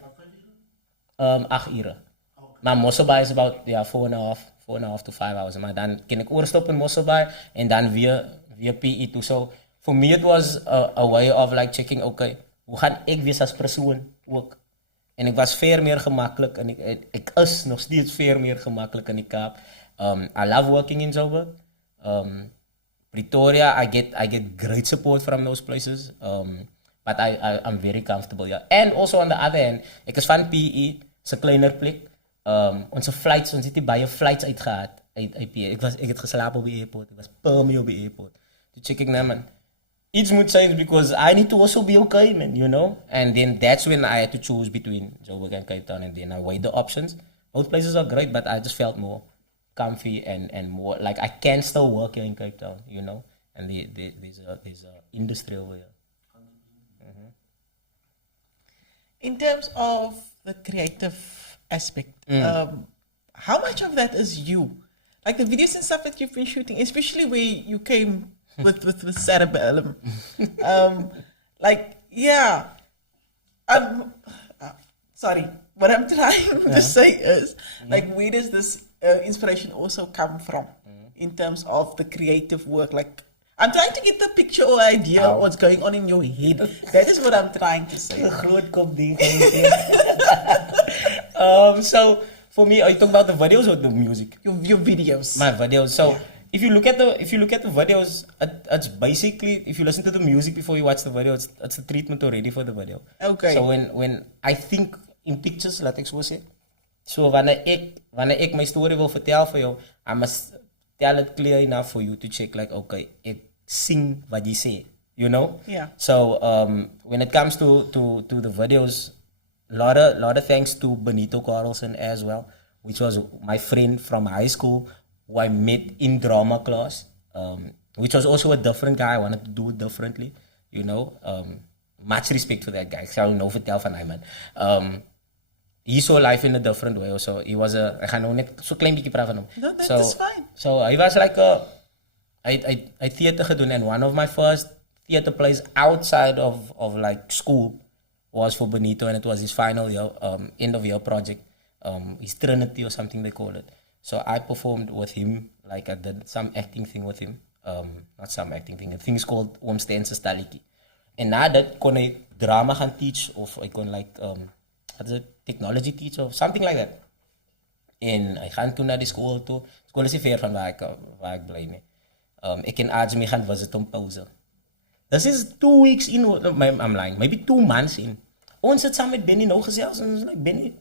8 uur. Maar Mosselbaai is about, 4.5 to 5 hours. Maar dan kan ik oorstoppen in Mosselbaai en dan weer PE toe. So, for me it was a way of like checking, okay, hoe ga ik weer als persoon ook? En ik was veel meer gemakkelijk en ik is nog steeds veel meer gemakkelijk in die Kaap. I love working in Joburg. Pretoria, I get great support from those places. But I'm very comfortable, yeah. And also on the other hand, ik is van PE, is een kleiner plek. Onze flights, ons het die baie flights uitgehaald uit PE. Ik heb geslapen op de airport, ik was permie op de airport. Toen check ik naar man. Iets moet change because I need to also be okay, man, you know? And then that's when I had to choose between Joburg and Cape Town, and then I weighed the options. Both places are great, but I just felt more comfy and more like I can still work here in Cape Town, you know? And there's a industry over here. Mm-hmm. In terms of the creative aspect, how much of that is you? Like the videos and stuff that you've been shooting, especially where you came with cerebellum. Sorry. What I'm trying to say is, like, where does this inspiration also come from in terms of the creative work? Like, I'm trying to get the picture or idea of what's going on in your head. That is what I'm trying to say. So, for me, are you talking about the videos or the music? Your videos. My videos. So, if you look at the videos, it's basically, if you listen to the music before you watch the video, it's a treatment already for the video. Okay. So when I think in pictures, laat ek so sê. So wanneer ek my story wil vertel vir jou, I must tell it clear enough for you to check, like, okay, ek sing wat jy sê, you know? Yeah. So when it comes to the videos, lot of thanks to Benito Carlson as well, which was my friend from high school who I met in drama class, which was also a different guy. I wanted to do it differently, you know? Much respect for that guy. Ik zou nou vertel van hem, man. He saw life in a different way also. He was ik ga nou net zo'n klein beetje praten van hem. No, that is fine. So he was like I theater gedaan, and one of my first theater plays outside of like school was for Benito, and it was his final year, end of year project, his Trinity or something they call it. So I performed with him, like I did some acting thing with him. Not some acting thing, a thing is called Oomsteense Stalletjie. En na dat kon ik drama gaan teach, of ik kon like, what is it, technology teach of something like that. En ik ga toen naar die school toe. School is niet ver van waar ik blij mee. Ik kan Ajmi gaan visiten om pauze. This is 2 weeks in, I'm lying, maybe 2 months in. Ons het saam met Benny nou gesels en ons like Benny.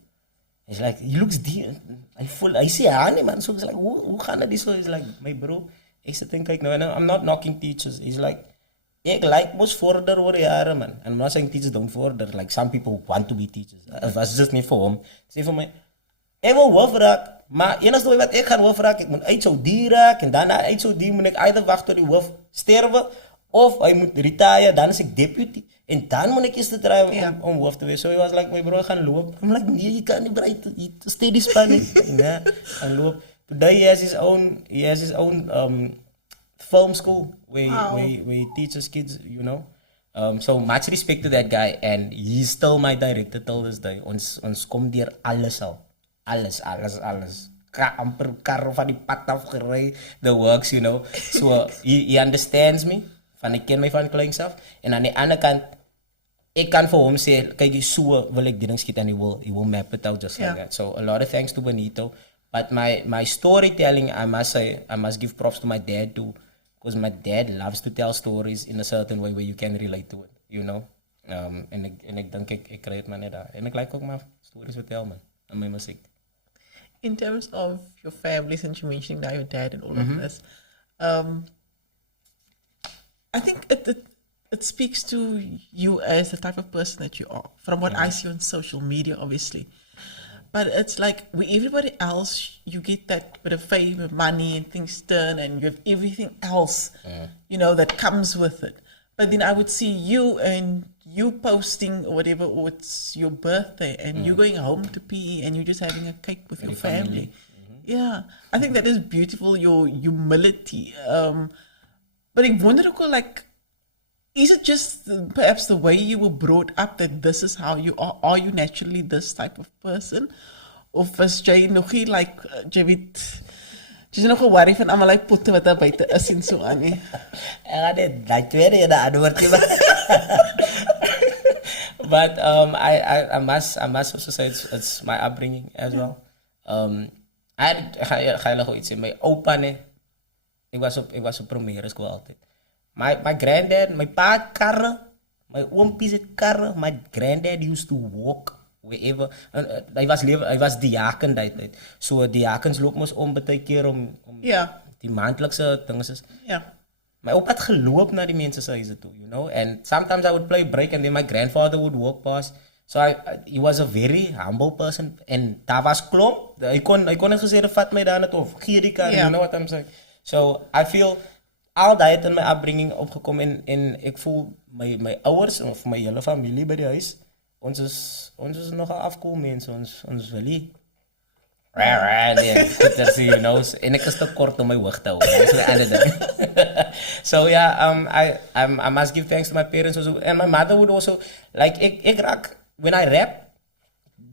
He's like, he looks deep. I see honey, man. So he's like, hoe gaan dit so? He's like, my bro, ek sit en kyk nou en I'm not knocking teachers. He's like, ek like mos vorder oor die jare, man. And I'm not saying teachers don't vorder. Like some people want to be teachers. It was just nie vir hom. Sê vir my, ek wil hoof raak, maar enigste wat ek gaan hoof raak, ek moet uit Saudi raak en daarna uit Saudi moet ek either wag tot die hoof sterwe of hy moet retire, dan is ek deputy. En dan moet ek eers te try om hoof te wees. So he was like, my bro, gaan loop. I'm like, nee, jy kan nie bereid steady span nie. Nee, gaan loop. Today he has his own film school where he teaches kids, you know. So much respect to that guy and he's still my director till this day. Ons kom deur alles al. Alles. Amper kar van die pad af gery, the works, you know. So he understands me. Van ek ken my van kleins af. En aan die ander kant, ek kan vir hom sê, kyk, so wil ek ding skiet en he will map it out just like that. So a lot of thanks to Benito. But my storytelling, I must give props to my dad too. Because my dad loves to tell stories in a certain way where you can relate to it, you know. En ek dink ek kry het maar net daar. En ek like ook maar stories vertel, man, in my musiek. In terms of your family, since you mentioning now your dad and all of this, I think it speaks to you as the type of person that you are, from what I see on social media, obviously. But it's like with everybody else, you get that bit of fame and money and things turn and you have everything else, you know, that comes with it. But then I would see you and you posting or whatever, or it's your birthday and you going home to PE and you're just having a cake with your family. Yeah, I think that is beautiful, your humility. But I wonder, like, is it just perhaps the way you were brought up that this is how you are? Are you naturally this type of person? Of was jy nog nie, like, jy weet, jy nog 'n worry van almal die potte wat daar buite is en so aan nie? Ek gaan dit daai tweede ene antwoord gee. But I must also say it's my upbringing as well. I ga nog iets in my oupa ne. Ek was op primêre skool altyd. My granddad, my pa karre, my oompie se karre, my granddad used to walk wherever. Hy was diaken daai tyd. So diakens loop mos om baie keer om die maandlikse dinge is. Yeah. My oupa het geloop na die mense se huise toe, you know, and sometimes I would play break and then my grandfather would walk past. So he was a very humble person and daar was klomp. Hy kon net gesê vat my daar net of gee die kar, you know what I'm saying. So I feel al daai het in my upbringing opgekom en ek voel my ouers of my hele familie by die huis, ons is nogal afkoel mense, ons wil nie you know, en ek is te kort om my hoog te hou. That's my other thing. So yeah, I must give thanks to my parents also, and my mother would also, like, ek raak, when I rap,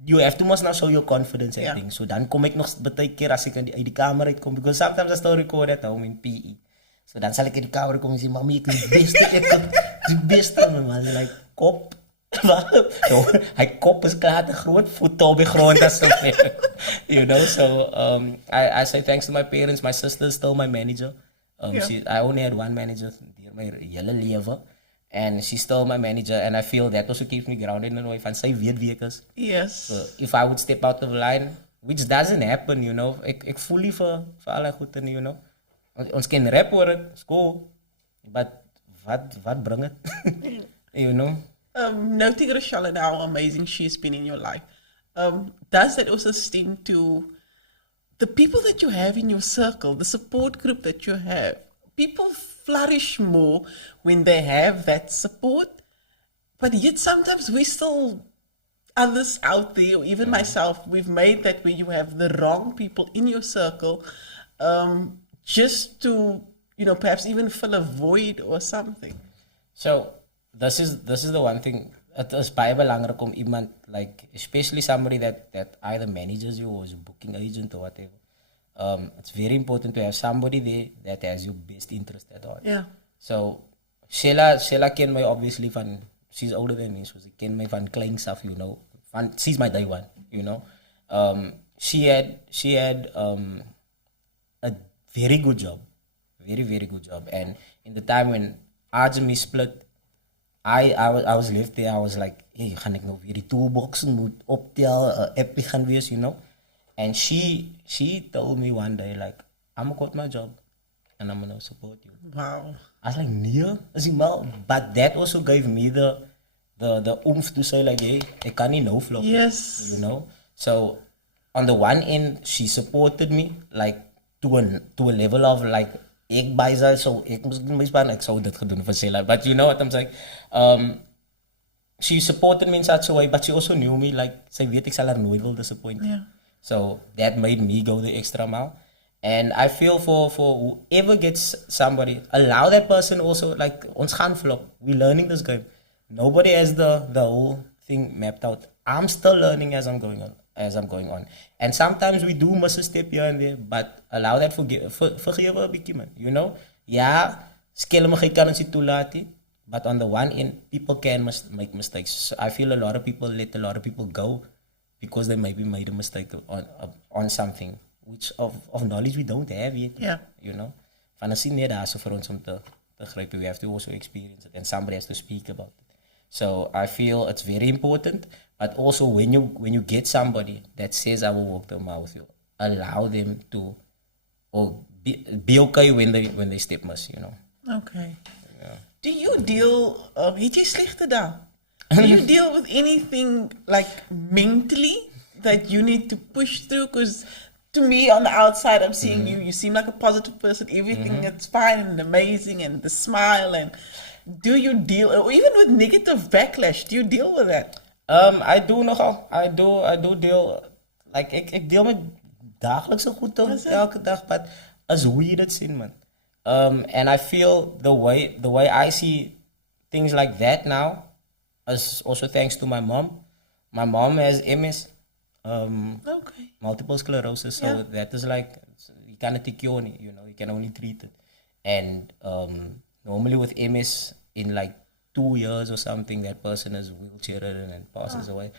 you have to must now show your confidence and things. So dan kom ek nog baie keer as ek uit die kamer uitkom, because sometimes I still record at home in PE. So dan sal ek in die kamer kom en sê, mami, ek is die beste, man, like, kop. Hy kop is klaar te groot, voet op die grond as you know, so I say thanks to my parents. My sister is still my manager. I only had one manager during my hele lewe, and she's still my manager, and I feel that also keeps me grounded in a way. Van sy weet wie ek is. Yes. So if I would step out of line, which doesn't happen, you know, ek voel nie vir alle goed in, you know. Ons kan rap oor het, school, but wat bring het? You know. Noting Rochelle and how amazing she's been in your life, does that also stem to the people that you have in your circle, the support group that you have? People flourish more when they have that support, but yet sometimes we still, others out there, or even myself, we've made that where you have the wrong people in your circle, just to, you know, perhaps even fill a void or something. So this is the one thing. It is baie belangrik om iemand, like, especially somebody that either manages you or is a booking agent or whatever. It's very important to have somebody there that has your best interest at heart. Yeah. So Sheila ken my obviously van, she's older than me, so she ken my van klein stuff, you know. She's my day one, you know. She had a very good job, very very good job, and in the time when Ajami split, I was left there. I was like, hey, gaan ek nou weer die toolboxen moet optel, epic gaan wees, you know? And she told me one day, like, I'm gonna quit my job and I'm gonna support you. Wow. I was like, nee, is die mal? But that also gave me the oomph to say like, hey, ek kan nie nou flop. Yes. You know? So, on the one end, she supported me, like, to a level of, like, ek by sy, so ek moes my span, ek sou dit gedoen vir sy, like, but you know what I'm saying? She supported me in such a way, but she also knew me, like, sy weet ek sal haar nooit wil disappoint. Yeah. So, that made me go the extra mile. And I feel for whoever gets somebody, allow that person also, like, ons gaan flop. We're learning this game. Nobody has the whole thing mapped out. I'm still learning as I'm going on. And sometimes we do miss a step here and there, but allow that forgive a bietjie, man. You know? Ja, skelmigheid kan ons nie toelaat nie, but on the one end, people can make mistakes. So I feel a lot of people let a lot of people go because they maybe made a mistake on something, which of knowledge we don't have yet. Yeah. You know? Van as nie daar so vir ons om te gryp, we have to also experience it, and somebody has to speak about it. So I feel it's very important, but also when you get somebody that says I will walk the mile with you, allow them to, or be okay when they step miss, you know. Okay. Yeah. Do you deal, het jy slegte dae? Do you deal with anything like mentally that you need to push through? Because to me, on the outside, I'm seeing you seem like a positive person. Everything is fine and amazing, and the smile. And do you deal, or even with negative backlash, do you deal with that? I do nogal. I do deal, like, ek deel met dagelijkse goed elke dag, but as hoe jy dit sien, man. And I feel the way I see things like that now is also thanks to my mom. My mom has MS, Okay. multiple sclerosis, so that is like, you cannot take cure, you know, you can only treat it. And normally with MS, in like 2 years or something, that person is wheelchair ridden and passes away.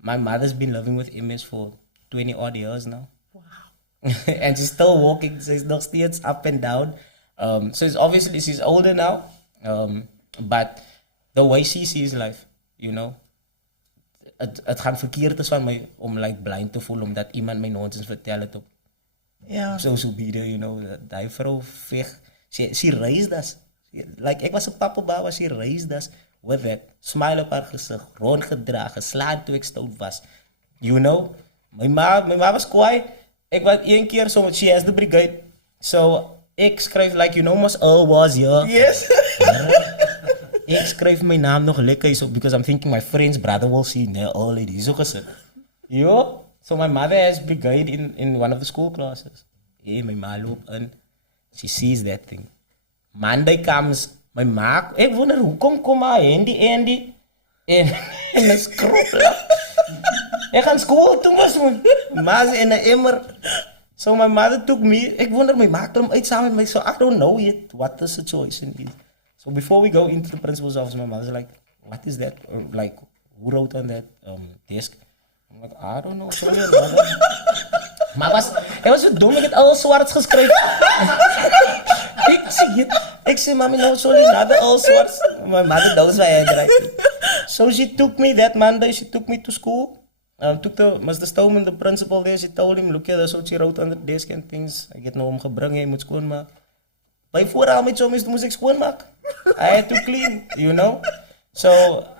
My mother's been living with MS for 20 odd years now. Wow. And she's still walking, so she's nog steeds up and down. So it's obviously, she's older now, but the way she sees life, you know, het gaan verkeerd is van my om like blind te voel omdat iemand my nonsens vertel het op social media, you know, die vrou veg, she raised us, like ek was 'n pappelbaba, she raised us with that, smile op haar gesig, rondgedra, geslaan toe ek stout was, you know, my ma was kwaai, ek was een keer, so she has the brigade, so ek skryf, like, you know, mos Earl was here. Yes. Ek skryf my naam nog lekker so because I'm thinking my friend's brother will see nee, Earl het hier so gesit. Yo, so my mother has brigade in one of the school classes. Hey, my ma loop in, she sees that thing. Monday comes, my ma, ek wonder hoekom kom haar Andy en een skroppel. Ek gaan school toe was ma's in 'n emmer. So my mother took me, ek wonder my ma kom uit saam met my, so I don't know yet what the situation is. So before we go into the principal's office, my mother's like, what is that? Or like, who wrote on that desk? I'm like, I don't know, sorry, mother. Maar het was so dom, ek het Earl Swartz geskryf. Ek sê, mommy, no, sorry, another Earl Swartz. My mother knows my handwriting. So she took me that Monday, she took me to school. Took Mr. Stoneman, the principal there, she told him, look here, that's what she wrote on the desk and things. Ek het nou omgebring, jy moet skoonmaak. By vooral met so moes ek skoonmaak. I had to clean, you know. So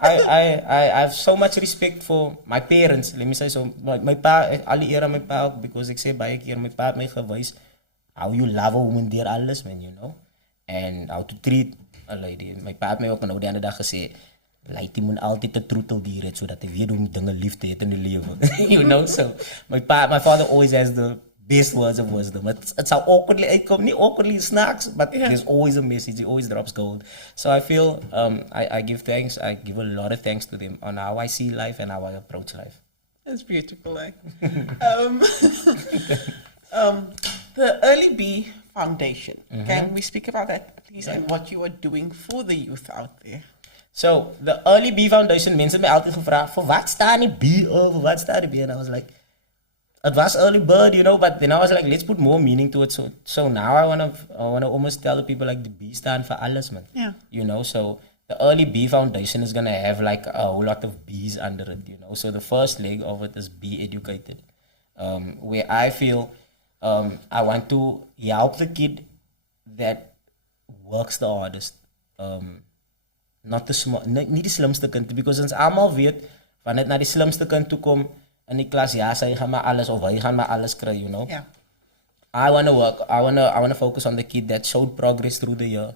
I have so much respect for my parents. Let me say so. My pa, alle eer aan my pa ook, because ek sê baie keer, my pa het my gewys how you love a woman deur alles, man, you know. And how to treat a lady. My pa het my ook nou die ander dag gesê, Lady moet altyd 'n troeteldier hê sodat hy weet hoe om dinge lief te hê in die lewe. You know, so my father always has the best words of wisdom. It's how awkwardly uitkom, nie awkwardly snacks, but there's always a message. He always drops gold. So I feel I give thanks. I give a lot of thanks to them on how I see life and how I approach life. That's beautiful, eh? The Early B Foundation. Can we speak about that, please, and what you are doing for the youth out there? So, the Early B Foundation, mensen hebben mij altijd gevraagd, voor wat staan die B? Voor wat staat die B? And I was like, it was early bird, you know, but then I was like, let's put more meaning to it. So now I wanna almost tell the people like the B stand for alles, man. Yeah. You know, so the early B foundation is gonna have like a whole lot of B's under it, you know. So the first leg of it is be educated, where I feel I want to help the kid that works the hardest. Not the niet die slimste kind, because ons allemaal weet, wanneer het naar die slimste kind toe kom in die klas, ja, sy gaan maar alles, of hy gaan maar alles kry, you know. Yeah. I wanna focus on the kid that showed progress through the year.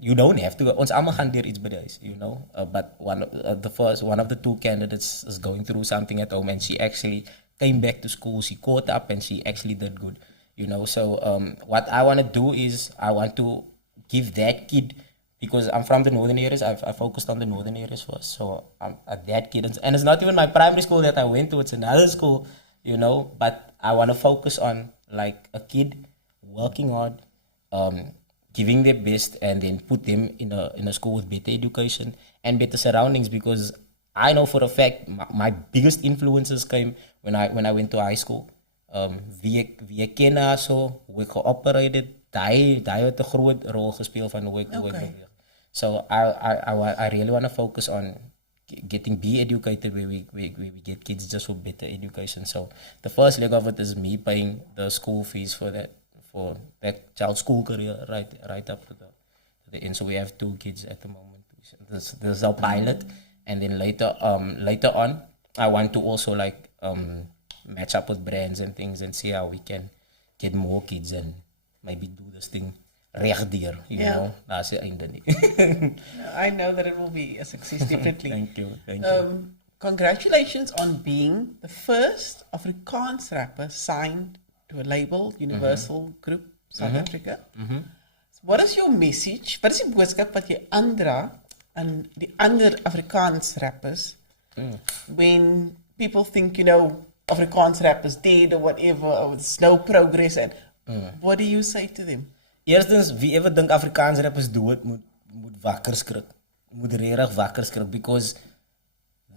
You don't have to. Ons allemaal gaan deur iets by die huis, you know. But one of the two candidates is going through something at home, and she actually came back to school. She caught up, and she actually did good, you know. So what I want to do is I want to give that kid, because I'm from the northern areas. I focused on the northern areas first. So that kid, and it's not even my primary school that I went to. It's another school, you know. But I want to focus on like a kid working hard, giving their best, and then put them in a school with better education and better surroundings. Because I know for a fact my biggest influences came when I went to high school. Wie ek ken na so, hoe ek geoperated, daai het 'n groot rol gespeel van hoe ek beweeg. So I really want to focus on getting be educated, where we get kids just for better education. So the first leg of it is me paying the school fees for that child's school career right up to the end. So we have 2 kids at the moment. This is our pilot, and then later on I want to also like match up with brands and things and see how we can get more kids and maybe do this thing regdeur, you know. That's the einde nie. I know that it will be a success, definitely. Thank you. Congratulations on being the first Afrikaans rapper signed to a label, Universal Group, South Africa. So what is your message? Wat is die boodskap wat jy aandra aan die ander Afrikaans rappers when people think, Afrikaans rap is dead or whatever, or there's no progress, and what do you say to them? Eerstens, wie ever dink Afrikaans rap is dood, moet wakker skrik. Moet regtig wakker skrik, because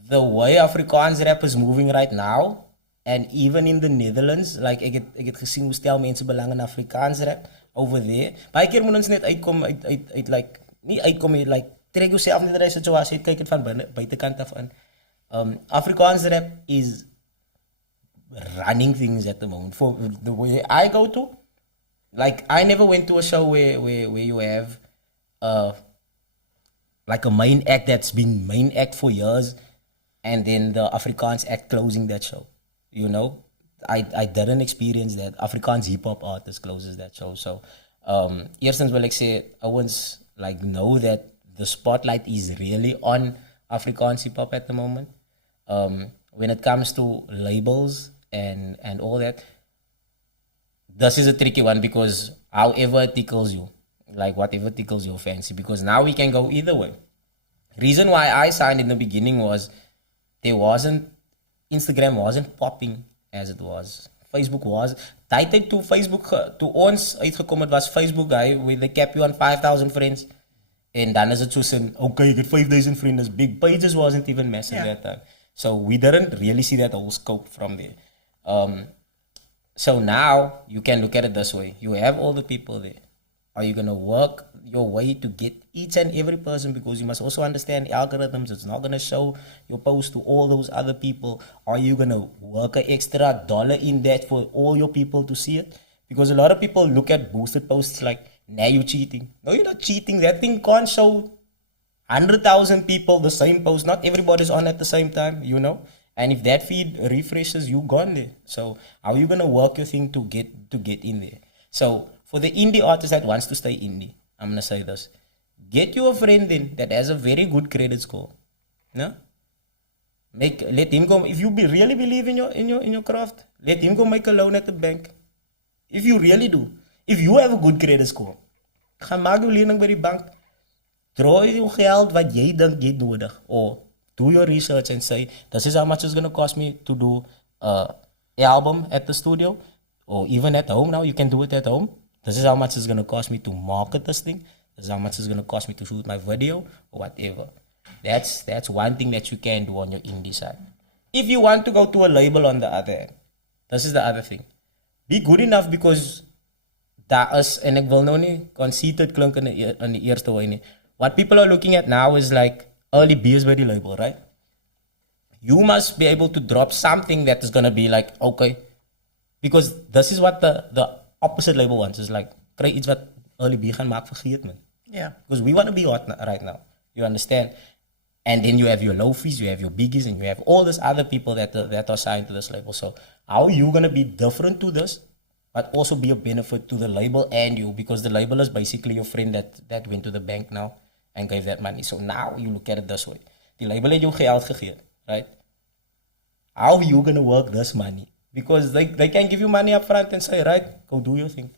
the way Afrikaans rap is moving right now, and even in the Netherlands, like ek het gesien hoe stel mense belang in Afrikaans rap over there. Baie keer moet ons net uitkom uit like, nie uitkom nie, like trek jouself net uit die situasie, kyk dit van buitekant af aan. Afrikaans rap is running things at the moment. For the way I go to, like I never went to a show where you have like a main act that's been main act for years, and then the Afrikaans act closing that show. You know, I didn't experience that. Afrikaans hip hop artist closes that show. So eerstens wil ek sê, ouens like know that the spotlight is really on Afrikaans hip hop at the moment. When it comes to labels and all that, this is a tricky one, because however it tickles you, like whatever tickles your fancy, because now we can go either way. Reason why I signed in the beginning was Instagram wasn't popping as it was. Facebook was. Tyd toe Facebook toe ons uitgekom het, was Facebook guy where they cap you on 5,000 friends. En dan is het soos in, okay, you get 5,000 friends. Big pages wasn't even massive that time. So we didn't really see that whole scope from there. So now you can look at it this way. You have all the people there. Are you going to work your way to get each and every person? Because you must also understand algorithms. It's not going to show your post to all those other people. Are you going to work an extra dollar in that for all your people to see it? Because a lot of people look at boosted posts like, now you're cheating. No, you're not cheating. That thing can't show 100,000 people the same post. Not everybody's on at the same time, you know. And if that feed refreshes, you gone there. So how are you gonna work your thing to get in there? So for the indie artist that wants to stay indie, I'm gonna say this: get you a friend then that has a very good credit score. No? Let him go. If you really believe in your craft, let him go make a loan at the bank. If you really do, if you have a good credit score, gaan maak jou lening by die bank. Draai jou geld wat jy dink jy nodig, or do your research and say, this is how much it's going to cost me to do an album at the studio, or even at home now, you can do it at home. This is how much it's going to cost me to market this thing. This is how much it's going to cost me to shoot my video, or whatever. That's one thing that you can do on your indie side. If you want to go to a label on the other hand, this is the other thing. Be good enough, because daar is, en ek wil nou nie conceited klink in die eerste wy nie, what people are looking at now is like early beers by the label, right? You must be able to drop something that is gonna be like, okay, because this is what the opposite label wants. Is like, kry iets wat early beer gaan maak vergeet man. Yeah. Because we want to be hot right now. You understand? And then you have your low-fees, you have your biggies, and you have all these other people that are signed to this label. So how are you gonna be different to this, but also be a benefit to the label and you? Because the label is basically your friend that went to the bank now and gave that money. So now you look at it this way. Die label het jou geld gegee, right? How are you gonna work this money? Because they can give you money up front and say, right, go do your thing.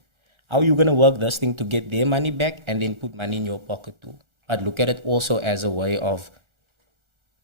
How are you gonna work this thing to get their money back and then put money in your pocket too? But look at it also as a way of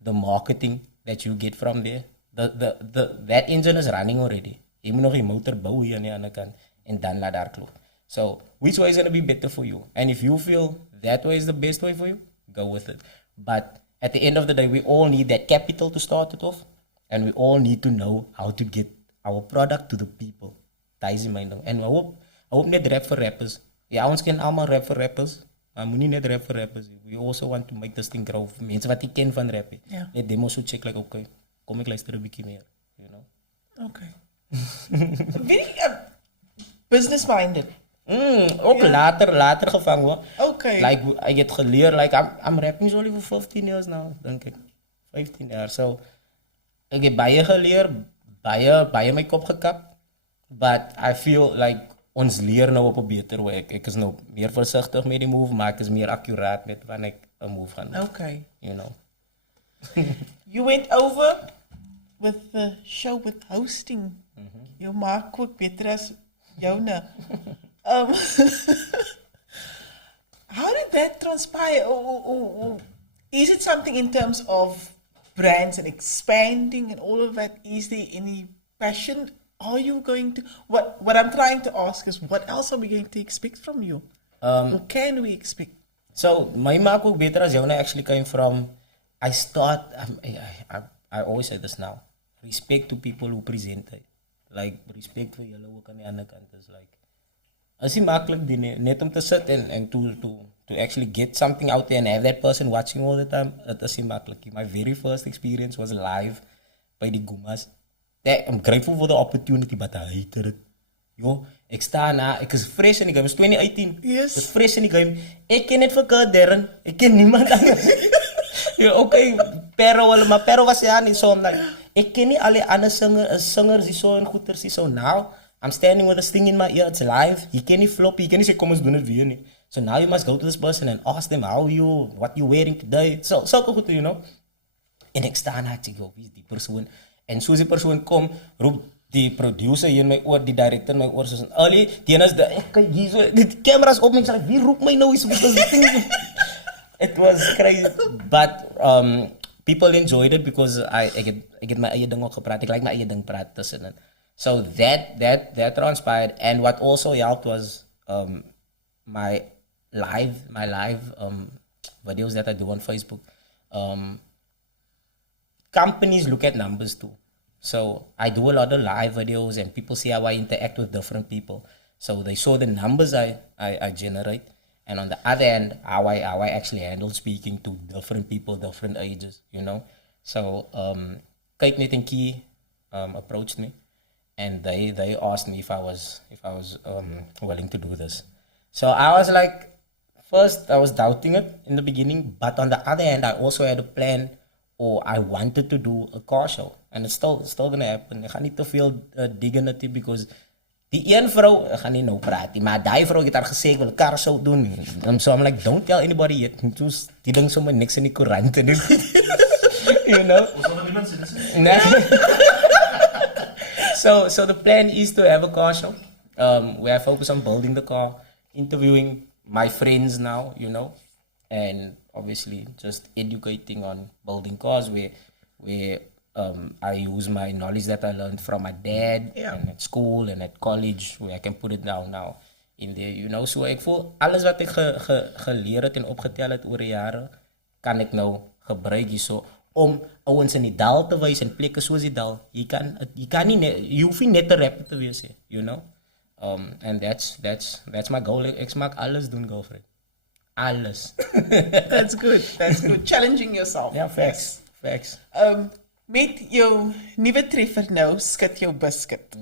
the marketing that you get from there. That engine is running already. Jy moet nog die motor bou hier aan die ander kant en dan laat daar klop. So which way is gonna be better for you? And if you feel that way is the best way for you, go with it. But at the end of the day, we all need that capital to start it off. And we all need to know how to get our product to the people. Dat is my ding. En I hope net rap for rappers. Ja, ons ken allemaal rap for rappers. Maar moet nie net rap for rappers. We also want to make this thing grow. Mense wat ek ken van rap. Yeah. Net demos so check like, okay, kom ek luister 'n bietjie meer. You know? Okay. Very business-minded. Ook later gevang hoor. Okay. Like, I get geleerd, like, I'm rapping only for 15 years now, denk ek. 15 jaar. So, ek het baie geleerd, baie my kop gekap. But I feel like ons leer nou op 'n beter way. Ek is nou meer versigtig met die move, maar ek is meer accuraat met wanneer ek 'n move gaan doen. Okay. You know. You went over with the show with hosting. Jou maak ook beter as joune. How did that transpire? Is it something in terms of brands and expanding and all of that? Is there any passion? Are you going to what I'm trying to ask is what else are we going to expect from you? What can we expect? So my maak ook beter as joune actually came from I always say this now. Respect to people who present it. Like respect vir julle ook aan die ander kant is like as jy maklik die net om te sit and to actually get something out there and have that person watching all the time, it is nie maklik. My very first experience was live by die Gumas. I'm grateful for the opportunity, but I hated it. Yo, ek staan na, ek is fresh in die game, it's 2018. Yes. Ek is fresh in die game. Ek ken net vir Kurt Darren, ek ken niemand anders. Okay, pero was ja nie, so I'm like, ek ken nie al die ander singers die so en goeters die so. Now, I'm standing with this thing in my ear, it's live, jy ken nie flop, jy ken nie sê kom ons doen het weer nie. So now you must go to this person and ask them how you, what you wearing today, so goed, you know. En ek staan na, ek sê, wie is die persoon? En soos die persoon kom, roep die producer hier in my oor, die director in my oor, soos, Ali, die ene is kyk hier so, die cameras op my, ek sê, wie roep my nou, because the thing, it was crazy, but people enjoyed it because I get my eie ding ook gepraat, ek like my eie ding praat tussenin. So that transpired, and what also helped was my live videos that I do on Facebook. Companies look at numbers too. So I do a lot of live videos and people see how I interact with different people. So they saw the numbers I generate, and on the other end, how I actually handle speaking to different people, different ages, you know. So Kate Net Key approached me, and they asked me if I was willing to do this. So I was like, first I was doubting it in the beginning, but on the other hand, I also had a plan, or I wanted to do a car show, and it's still gonna happen. Ek gaan nie te veel dignity, because die een vrou, ek gaan nie nou praat nie, maar die vrou het haar gesê, ek wil 'n car show doen. So I'm like, don't tell anybody yet. Toes die ding sommer niks in die koerant te doen. You know? So the plan is to have a car show, where I focus on building the car, interviewing my friends now, you know, and obviously just educating on building cars, where I use my knowledge that I learned from my dad, and at school and at college, where I can put it down now in there, you know. So ek voel alles wat ek geleer het en opgetel het oor die jare, kan ek nou gebruik hierso om ouens in die dal te wys en plekke soos die dal. Jy kan nie net, jy hoef nie net 'n rapper te wees, you know. And that's my goal. Ek maak alles doen, girlfriend. alles. That's good. That's good. Challenging yourself. Ja, facts. Facts. Met jou nuwe treffer nou, skit jou biscuit.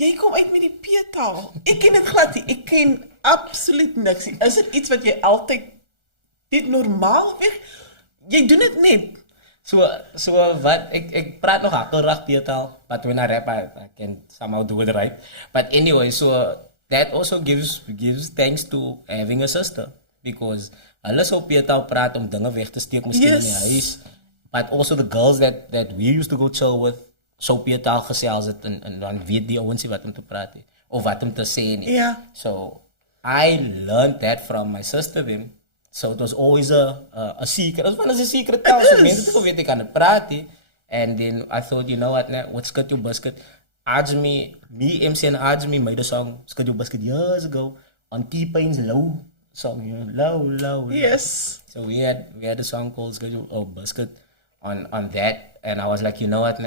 Jy kom uit met die P-taal. Ek ken dit glad nie. Ek ken absoluut niks nie. Is dit iets wat jy altyd dit normaalweg? Jy doen dit net. So wat ek praat nog hakkelrag P-taal, but when I rap I can somehow do it right. But anyway, so that also gives thanks to having a sister, because hulle sou P-taal praat om dinge weg te steek miskien in die huis. But also the girls that we used to go chill with, so P-taal gesels het en dan weet die ouens wat om te praat het, of wat om te sê nie. Yeah. So I learned that from my sister then. So it was always a secret. As well as a secret taal. So mense het geweet ek kan praat nie. And then I thought, you know what Skit Your Biscuit? Me, MC and Ajmi made a song, Skit Your Biscuit, years ago on T-Pain's Low song, you know, low. Yes. So we had a song called Skit Your Biscuit on that, and I was like, you know what,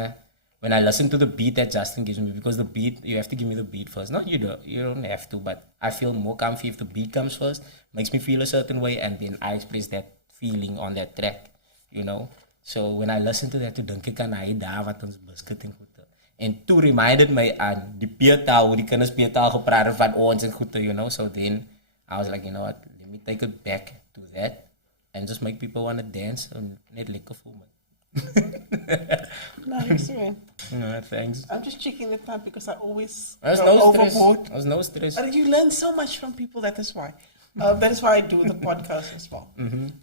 when I listen to the beat that Justin gives me, because the beat, you have to give me the beat first. No, you don't have to, but I feel more comfy if the beat comes first, makes me feel a certain way, and then I express that feeling on that track, you know. So when I listen to that, to dink ek aan hy daar wat ons biscuit en goede. En toe reminded my aan die P-taal, hoe die kinders P-taal gepraat van ons en goede, you know. So then I was like, you know what, let me take it back to that and just make people want to dance and net lekker voel, man. Nice, man. Thanks. I'm just checking the time because I always There's go no stress. overboard. There's no stress. But you learn so much from people, that is why. That is why I do the podcast as well.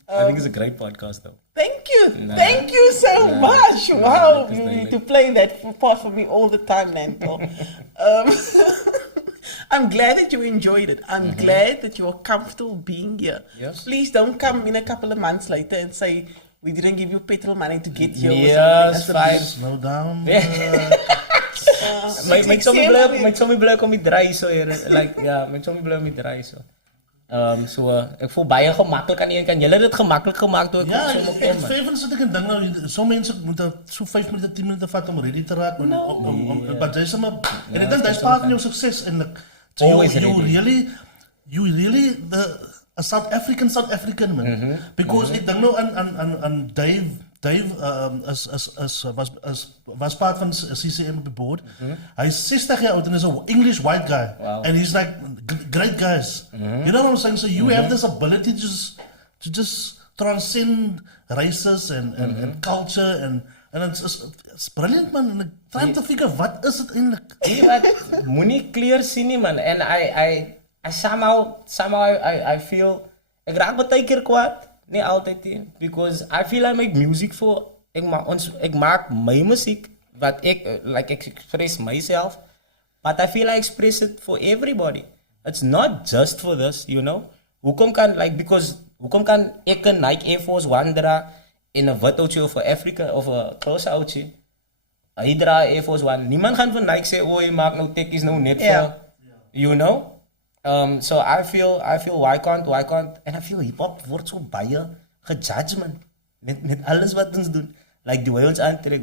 I think it's a great podcast, though. Thank you. Thank you so much. Wow. because You they need to play that part for me all the time, Nanto. I'm glad that you enjoyed it. I'm glad that you are comfortable being here. Yes. Please don't come in a couple of months later and say, we didn't give you petrol money to get here. Yes, fine. Slow down. Make sommy bly om die draai so hier. Like ja, make sommy bly om die draai so. So ek voel baie gemaklik aan een kant. Julle het dit gemaklik gemaak toe ek Ja, so moet ek kom. vyf sit ek en ding nou, so mense moet so 5 minute, 10 minute vat om ready te raak. But jy sê maar, en ek dink dis part van jou sukses eintlik. So you really a South African man. Because ek dink nou aan Dave was part van CCM op die board. Hy is 60 jaar oud en is 'n English white guy. Wow. And he's like great guys. You know what I'm saying? So you have this ability to just transcend races and culture and it's brilliant, man. And I'm trying to figure wat is dit eintlik? Nee, wat moenie clear sien nie, man. And I somehow I feel ek raak baie keer kwaad. Nee, altyd nie. Because I feel I make music for ek maak my musiek wat ek express myself, but I feel I express it for everybody. It's not just for this, you know. Hoekom kan ek 'n Nike Air Force One dra in 'n wit outfit of 'n Afrika of 'n close outfit? Hy dra Air Force One. Niemand gaan van Nike sê, "O, jy maak nou tekkies nou net vir," you know. So I feel why can't and I feel hip hop word so baie gejudge, man. Met alles wat ons doen. Like the way ons aantrek,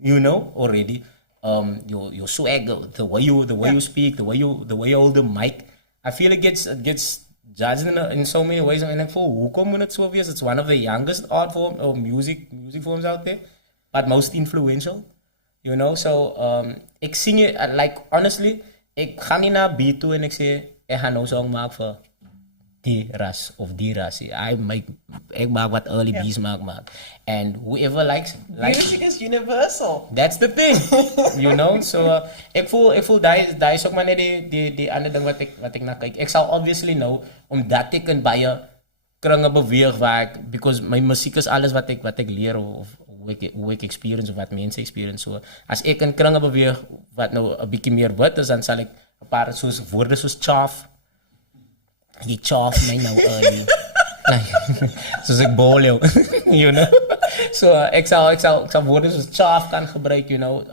you know already. Your swag, the way you speak, the way you hold the mic. I feel it gets judged in so many ways, and ek voel hoekom moet dit so wees? It's one of the youngest art form or music forms out there, but most influential, you know. So ek sing it, like honestly, ek gaan nie na beat toe en ek sê ek gaan nou song maak vir die ras of die ras. Ek maak wat early bees maak. And whoever likes music is universal. That's the thing. You know, so ek voel daai is ook maar net die ander ding wat ek na kyk. Ek sal obviously nou omdat ek in baie kringe beweeg waar because my musiek is alles wat ek leer of hoe ek experience of wat mense experience. So as ek in kringe beweeg wat nou 'n bietjie meer wit is, dan sal ek 'n paar soos woorde soos chaaf. Jy chaaf my nou early. Soos ek bol jou. You know. So ek sal woorde soos chaaf kan gebruik, you know.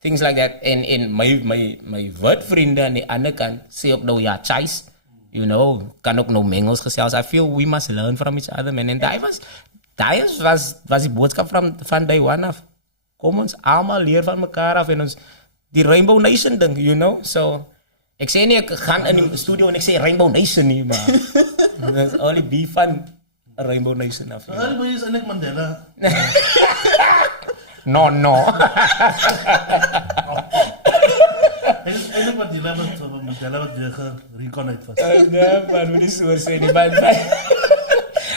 Things like that. En my wit vriende aan die ander kant sê ook nou ja, chase. You know, kan ook nou mengels gesels. I feel we must learn from each other, man. En daai was die boodskap van day one af. Kom ons almal leer van mekaar af en ons die Rainbow Nation ding, you know. So Ik zei niet, ik ga in de studio en ik zei Rainbow Nation niet, maar dat is only be van Rainbow Nation af. Rainbow is en ik Mandela. No. Eindelijk Mandela wat je gereconnect was. Nee, man, moet niet zo zijn.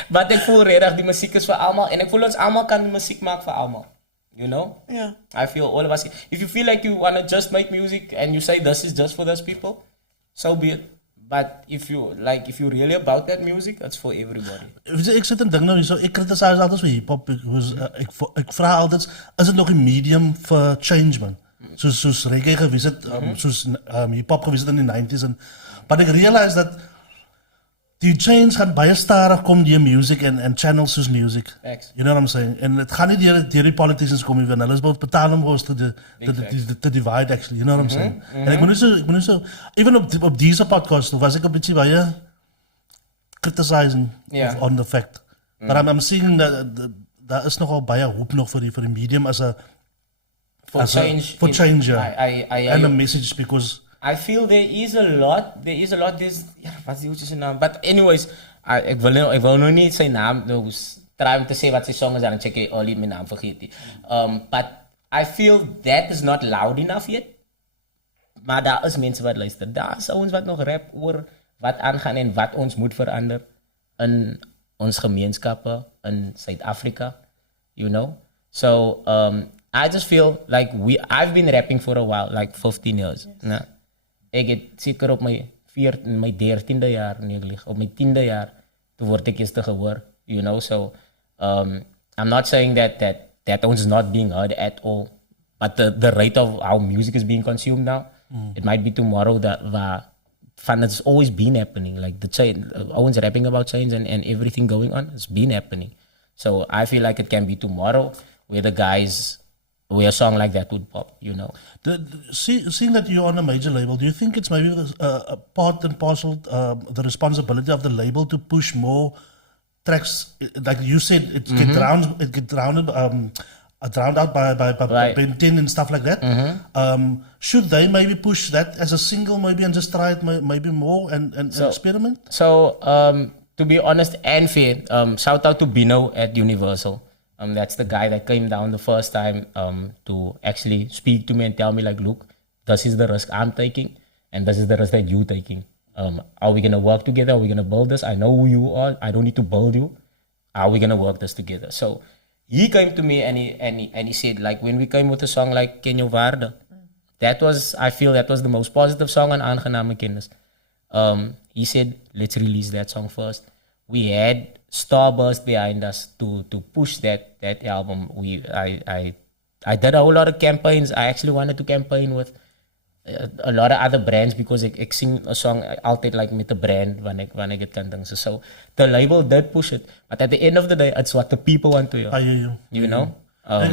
Maar ik voel redelijk, die muziek is voor allemaal. En ik voel ons allemaal kan die muziek maken voor allemaal. You know? Yeah. I feel all of us. If you feel like you want to just make music and you say this is just for those people, so be it. But if you're really about that music, it's for everybody. Ik zit en denk nou zo, ik criticiseer altijd voor hip-hop. Ik vraag altijd, is het nog een medium voor change, man? Zoals reggae geweest het, zoals hip-hop geweest het in de 90s. But ik realize dat die change gaat baie stadig kom die music en channels soos music. Thanks. You know what I'm saying? En het gaat niet deur die politicians kom hier, hulle is about betaal om ons te divide actually, you know what I'm saying? En ik moet niet zo, even op deze podcast was ik een beetje baie criticizing on the fact. But I'm seeing that daar is nogal baie hoop nog voor die medium as a for change, yeah. And a message because I feel there is a lot. Wat is zijn naam? But anyways, ik wil nog niet zijn naam. Try om te zeggen wat zijn song is en dan check je al mijn naam vergeten. But I feel that is not loud enough yet. Maar daar is mensen wat luisteren. Daar is ons wat nog rap over wat aangaan en wat ons moet veranderen in ons gemeenschappen in Zuid-Afrika. You know? So I just feel like I've been rapping for a while, like 15 years. Nah. Ik heb zeker op mijn 13e jaar neergelegd, op mijn 10e jaar, toen word ik eerst geworden, you know. So I'm not saying that ons not being heard at all, but the rate of how music is being consumed now, it might be tomorrow that it's always been happening, like the change, ons rapping about change and everything going on, it's been happening. So I feel like it can be tomorrow where the guys, where a song like that would pop, you know. Seeing that you're on a major label, do you think it's maybe a part and parcel, the responsibility of the label to push more tracks? Like you said, it get drowned out by Ben 10 and stuff like that. Should they maybe push that as a single, maybe, and just try it maybe more and experiment? So, to be honest and fair, shout out to Bino at Universal. That's the guy that came down the first time to actually speak to me and tell me like, look, this is the risk I'm taking and this is the risk that you're taking. Are we going to work together? Are we going to build this? I know who you are. I don't need to build you. Are we going to work this together? So he came to me and he said, like, when we came with a song like Kenyo Waarde, I feel that was the most positive song on Aangename Kennis. He said, let's release that song first. We had Starburst behind us to push that album. I did a whole lot of campaigns. I actually wanted to campaign with a lot of other brands because I sing a song altijd like met a brand wanneer ik het kan doen. So the label did push it, but at the end of the day, it's what the people want to hear. You know. Ek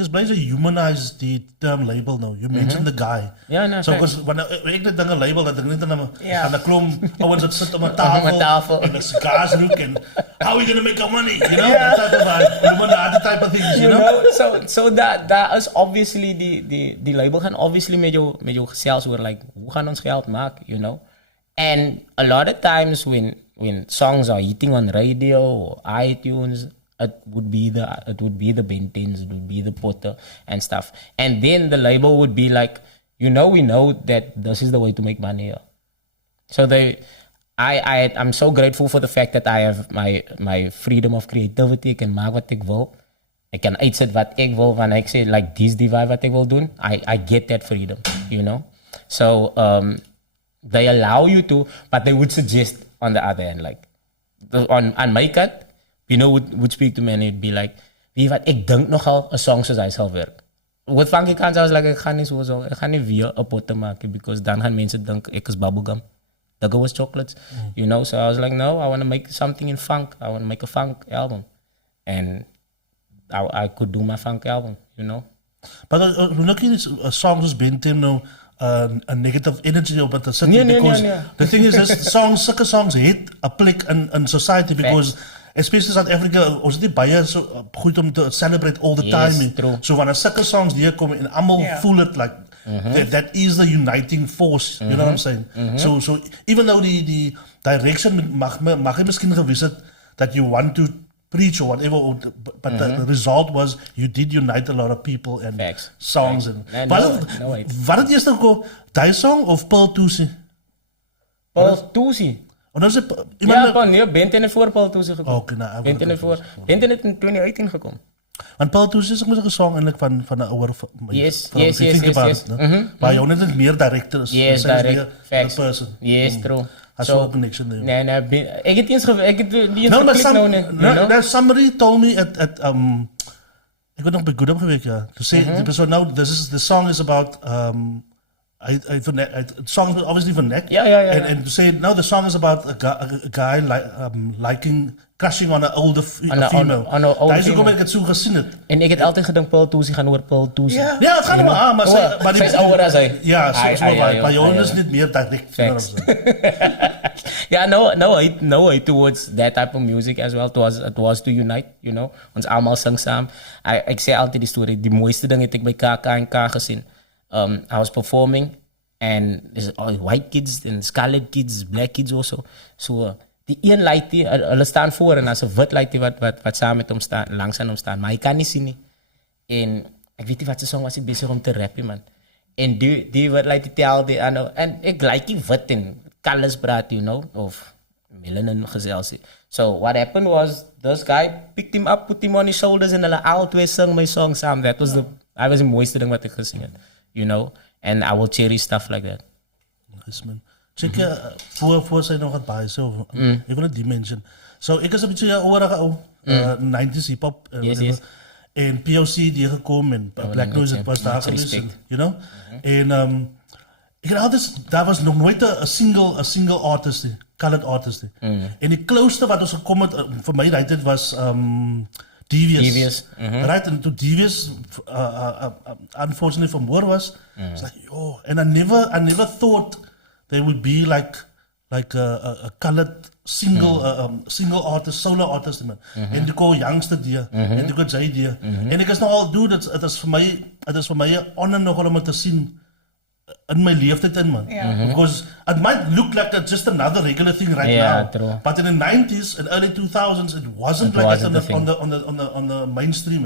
is blij ze humanize die term label nou. You mentioned the guy. Ja, nee. So because wanneer ek dit ding 'n label dat ek net aan 'n klomp ouens wat sit om 'n tafel en 'n cigars rook en how are we going to make our money? You know, that type of Illuminati type of things, you know. So that is obviously die label gaan obviously met jou gesels oor like hoe gaan ons geld maak, you know. And a lot of times when songs are hitting on radio or iTunes, it would be the Bentens, it would be the Potter and stuff. And then the label would be like, we know that this is the way to make money here. So I'm so grateful for the fact that I have my freedom of creativity. Ik kan maken wat ik wil. Ik kan uitzetten wat ik wil. Wanneer ik zeg, like, this divide wat ik wil doen. I get that freedom, you know. So, they allow you to, but they would suggest on the other hand, like, on my kant, would speak to me and he'd be like, wie wat, ik denk nogal een song zoals hij zelf werkt. Wat van ik aan zou like, ik ga niet weer een pot te maken, because dan gaan mensen denken, ik is bubblegum. That was chocolates, you know. So I was like, no, I want to make something in funk. I want to make a funk album, and I could do my funk album, you know. But looking at songs as Bentim now, a negative energy about the city because the thing is, sulke songs hit a plek in society because. Especially South Africa, ons het nie baie so goed om te celebrate all the time. True. So wanneer sulke songs hier kom en almal voel het like that is the uniting force. You know what I'm saying? So even though the direction mag hy miskien gewys het that you want to preach or whatever, but the result was you did unite a lot of people and Facts. songs. And wat het eerst gekom? Die song of Pearl Tusi? Pearl Tusi? Of nou is het Bent in het voor Pearl Tusi gekomen. Okay, nou, Bent in het voor. Bent in het in 2018 gekomen. Want Pearl Tusi is ook een song eindelijk van een oude... Yes. Maar jou net meer director is. Yes, direct. Facts. The person. Yes, true. Has a connection there. Nee, ik heb niet eens geklikt nou. Somebody told me at ik weet nog bij Goodham geweest, ja. To say, so now the song is about the song is obviously for neck. Yeah. And to say now the song is about a guy liking crushing on an older female. Daar is ook omdat ik het zo gezien heb. En ik heb altijd gedacht Pearl Tusi gaan oor Pearl Tusi. Ja, het gaat maar aan, maar zij is ouder als hij. Ja, maar jou is niet meer direct. Yeah, no, towards that type of music as well. It was to unite, you know. Ons allemaal sang saam. Ik zei altijd die story. Die mooiste ding heb ik bij KK gezien. I was performing and there's all white kids and scarlet kids, black kids also. So die een lightie, hulle staan voor en as 'n wit lightie wat saam met hom staan, langs aan hom staan, maar hy kan nie sien nie. En ek weet nie wat se song was hy besig om te rappen, man. En die wit lightie tel die aan en ek like die wit en colors praat, you know, of melanin geselsie. So what happened was this guy picked him up, put him on his shoulders en hulle al twee sing my song saam. That was die mooiste ding wat ek gesing het, you know, and I will cherish stuff like that. Yes, man. Check voor sy nog het baie so. Ek wil net die mention. So ek is 'n bietjie ouer ou 90s hip hop yes. En POC die gekom en Black Noise het was daar gewees, you know. En ek het altyd daar was nog nooit 'n single artist nie, colored artist nie. En die closeste wat ons gekom het vir my dit was Devious. Right, and to Devious unfortunately vermoor was. It's like, yo, and I never thought there would be like a colored single artist, solo artist, man. En die ko youngster die, en die ko jy die. En ek is nou al dude, het is vir my 'n honor nogal om te sien in my leeftyd in, man. Because it might look like it's just another regular thing now. True. But in the 90s and early 2000s, it wasn't like that on the mainstream.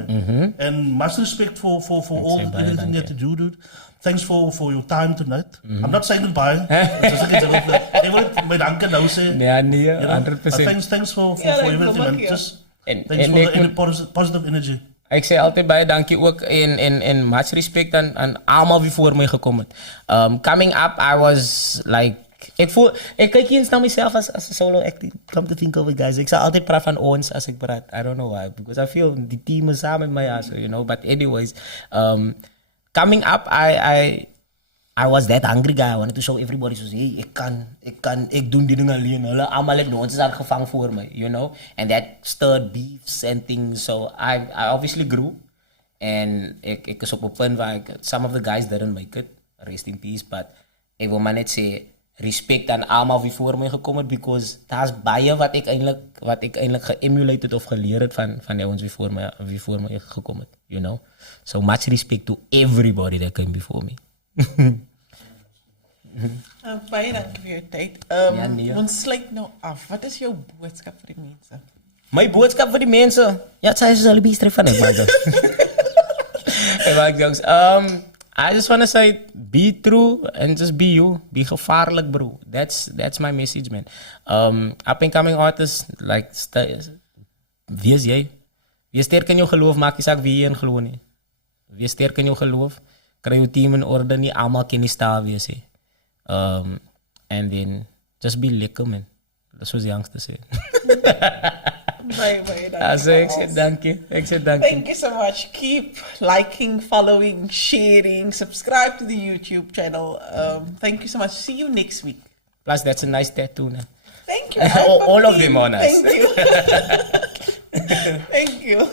And much respect for all everything you have to do, dude. Thanks for your time tonight. I'm not saying goodbye. Ek wil my dankie nou sê. Nee, 100%. Thanks for everything, man. Just thanks for the positive energy. Ik zei altijd bij dankie ook en much respect aan allemaal wie voor mij gekomen. Coming up, I was like, ik kijk eens naar mezelf als een solo act. Come to think of it, guys. Ik zou altijd praten van ons als ik praat. I don't know why, because I feel die team is samen met mij, you know. But anyways, coming up, I was that hungry guy. I wanted to show everybody, so hey, ik doe die dingen alleen. Hulle allemaal hebben ons daar gevangen voor mij, you know. And that stirred beefs and things. So I obviously grew. And ik is op een punt waar some of the guys didn't make it. Rest in peace. But ik wil maar net zeggen, respect aan allemaal wie voor mij gekomen. Because dat is baie wat ik eigenlijk geëmulated of geleerd van de ons wie voor mij gekomen. You know. So much respect to everybody that came before me. Baie dankie vir jou tyd. Ons sluit nou af. Wat is jou boodskap vir die mense? My boodskap vir die mense? Ja, sy is al die beste van ek maak jokes. I just want to say, be true and just be you. Be gevaarlijk, bro. That's my message, man. Up and coming artists, like, wees jy. Wees sterk in jou geloof, maak nie saak wie jy in geloof nie. Wees sterk in jou geloof. Kry jou team in orde, nie allemaal kan nie staan wees. And then, just be lekker, man. Dat is wat die youngster sê. Baie dankie. Ek sê dankie. Thank you so much. Keep liking, following, sharing, subscribe to the YouTube channel. Thank you so much. See you next week. Plus, that's a nice tattoo, né? Thank you. All of them on us. Thank you. Thank you.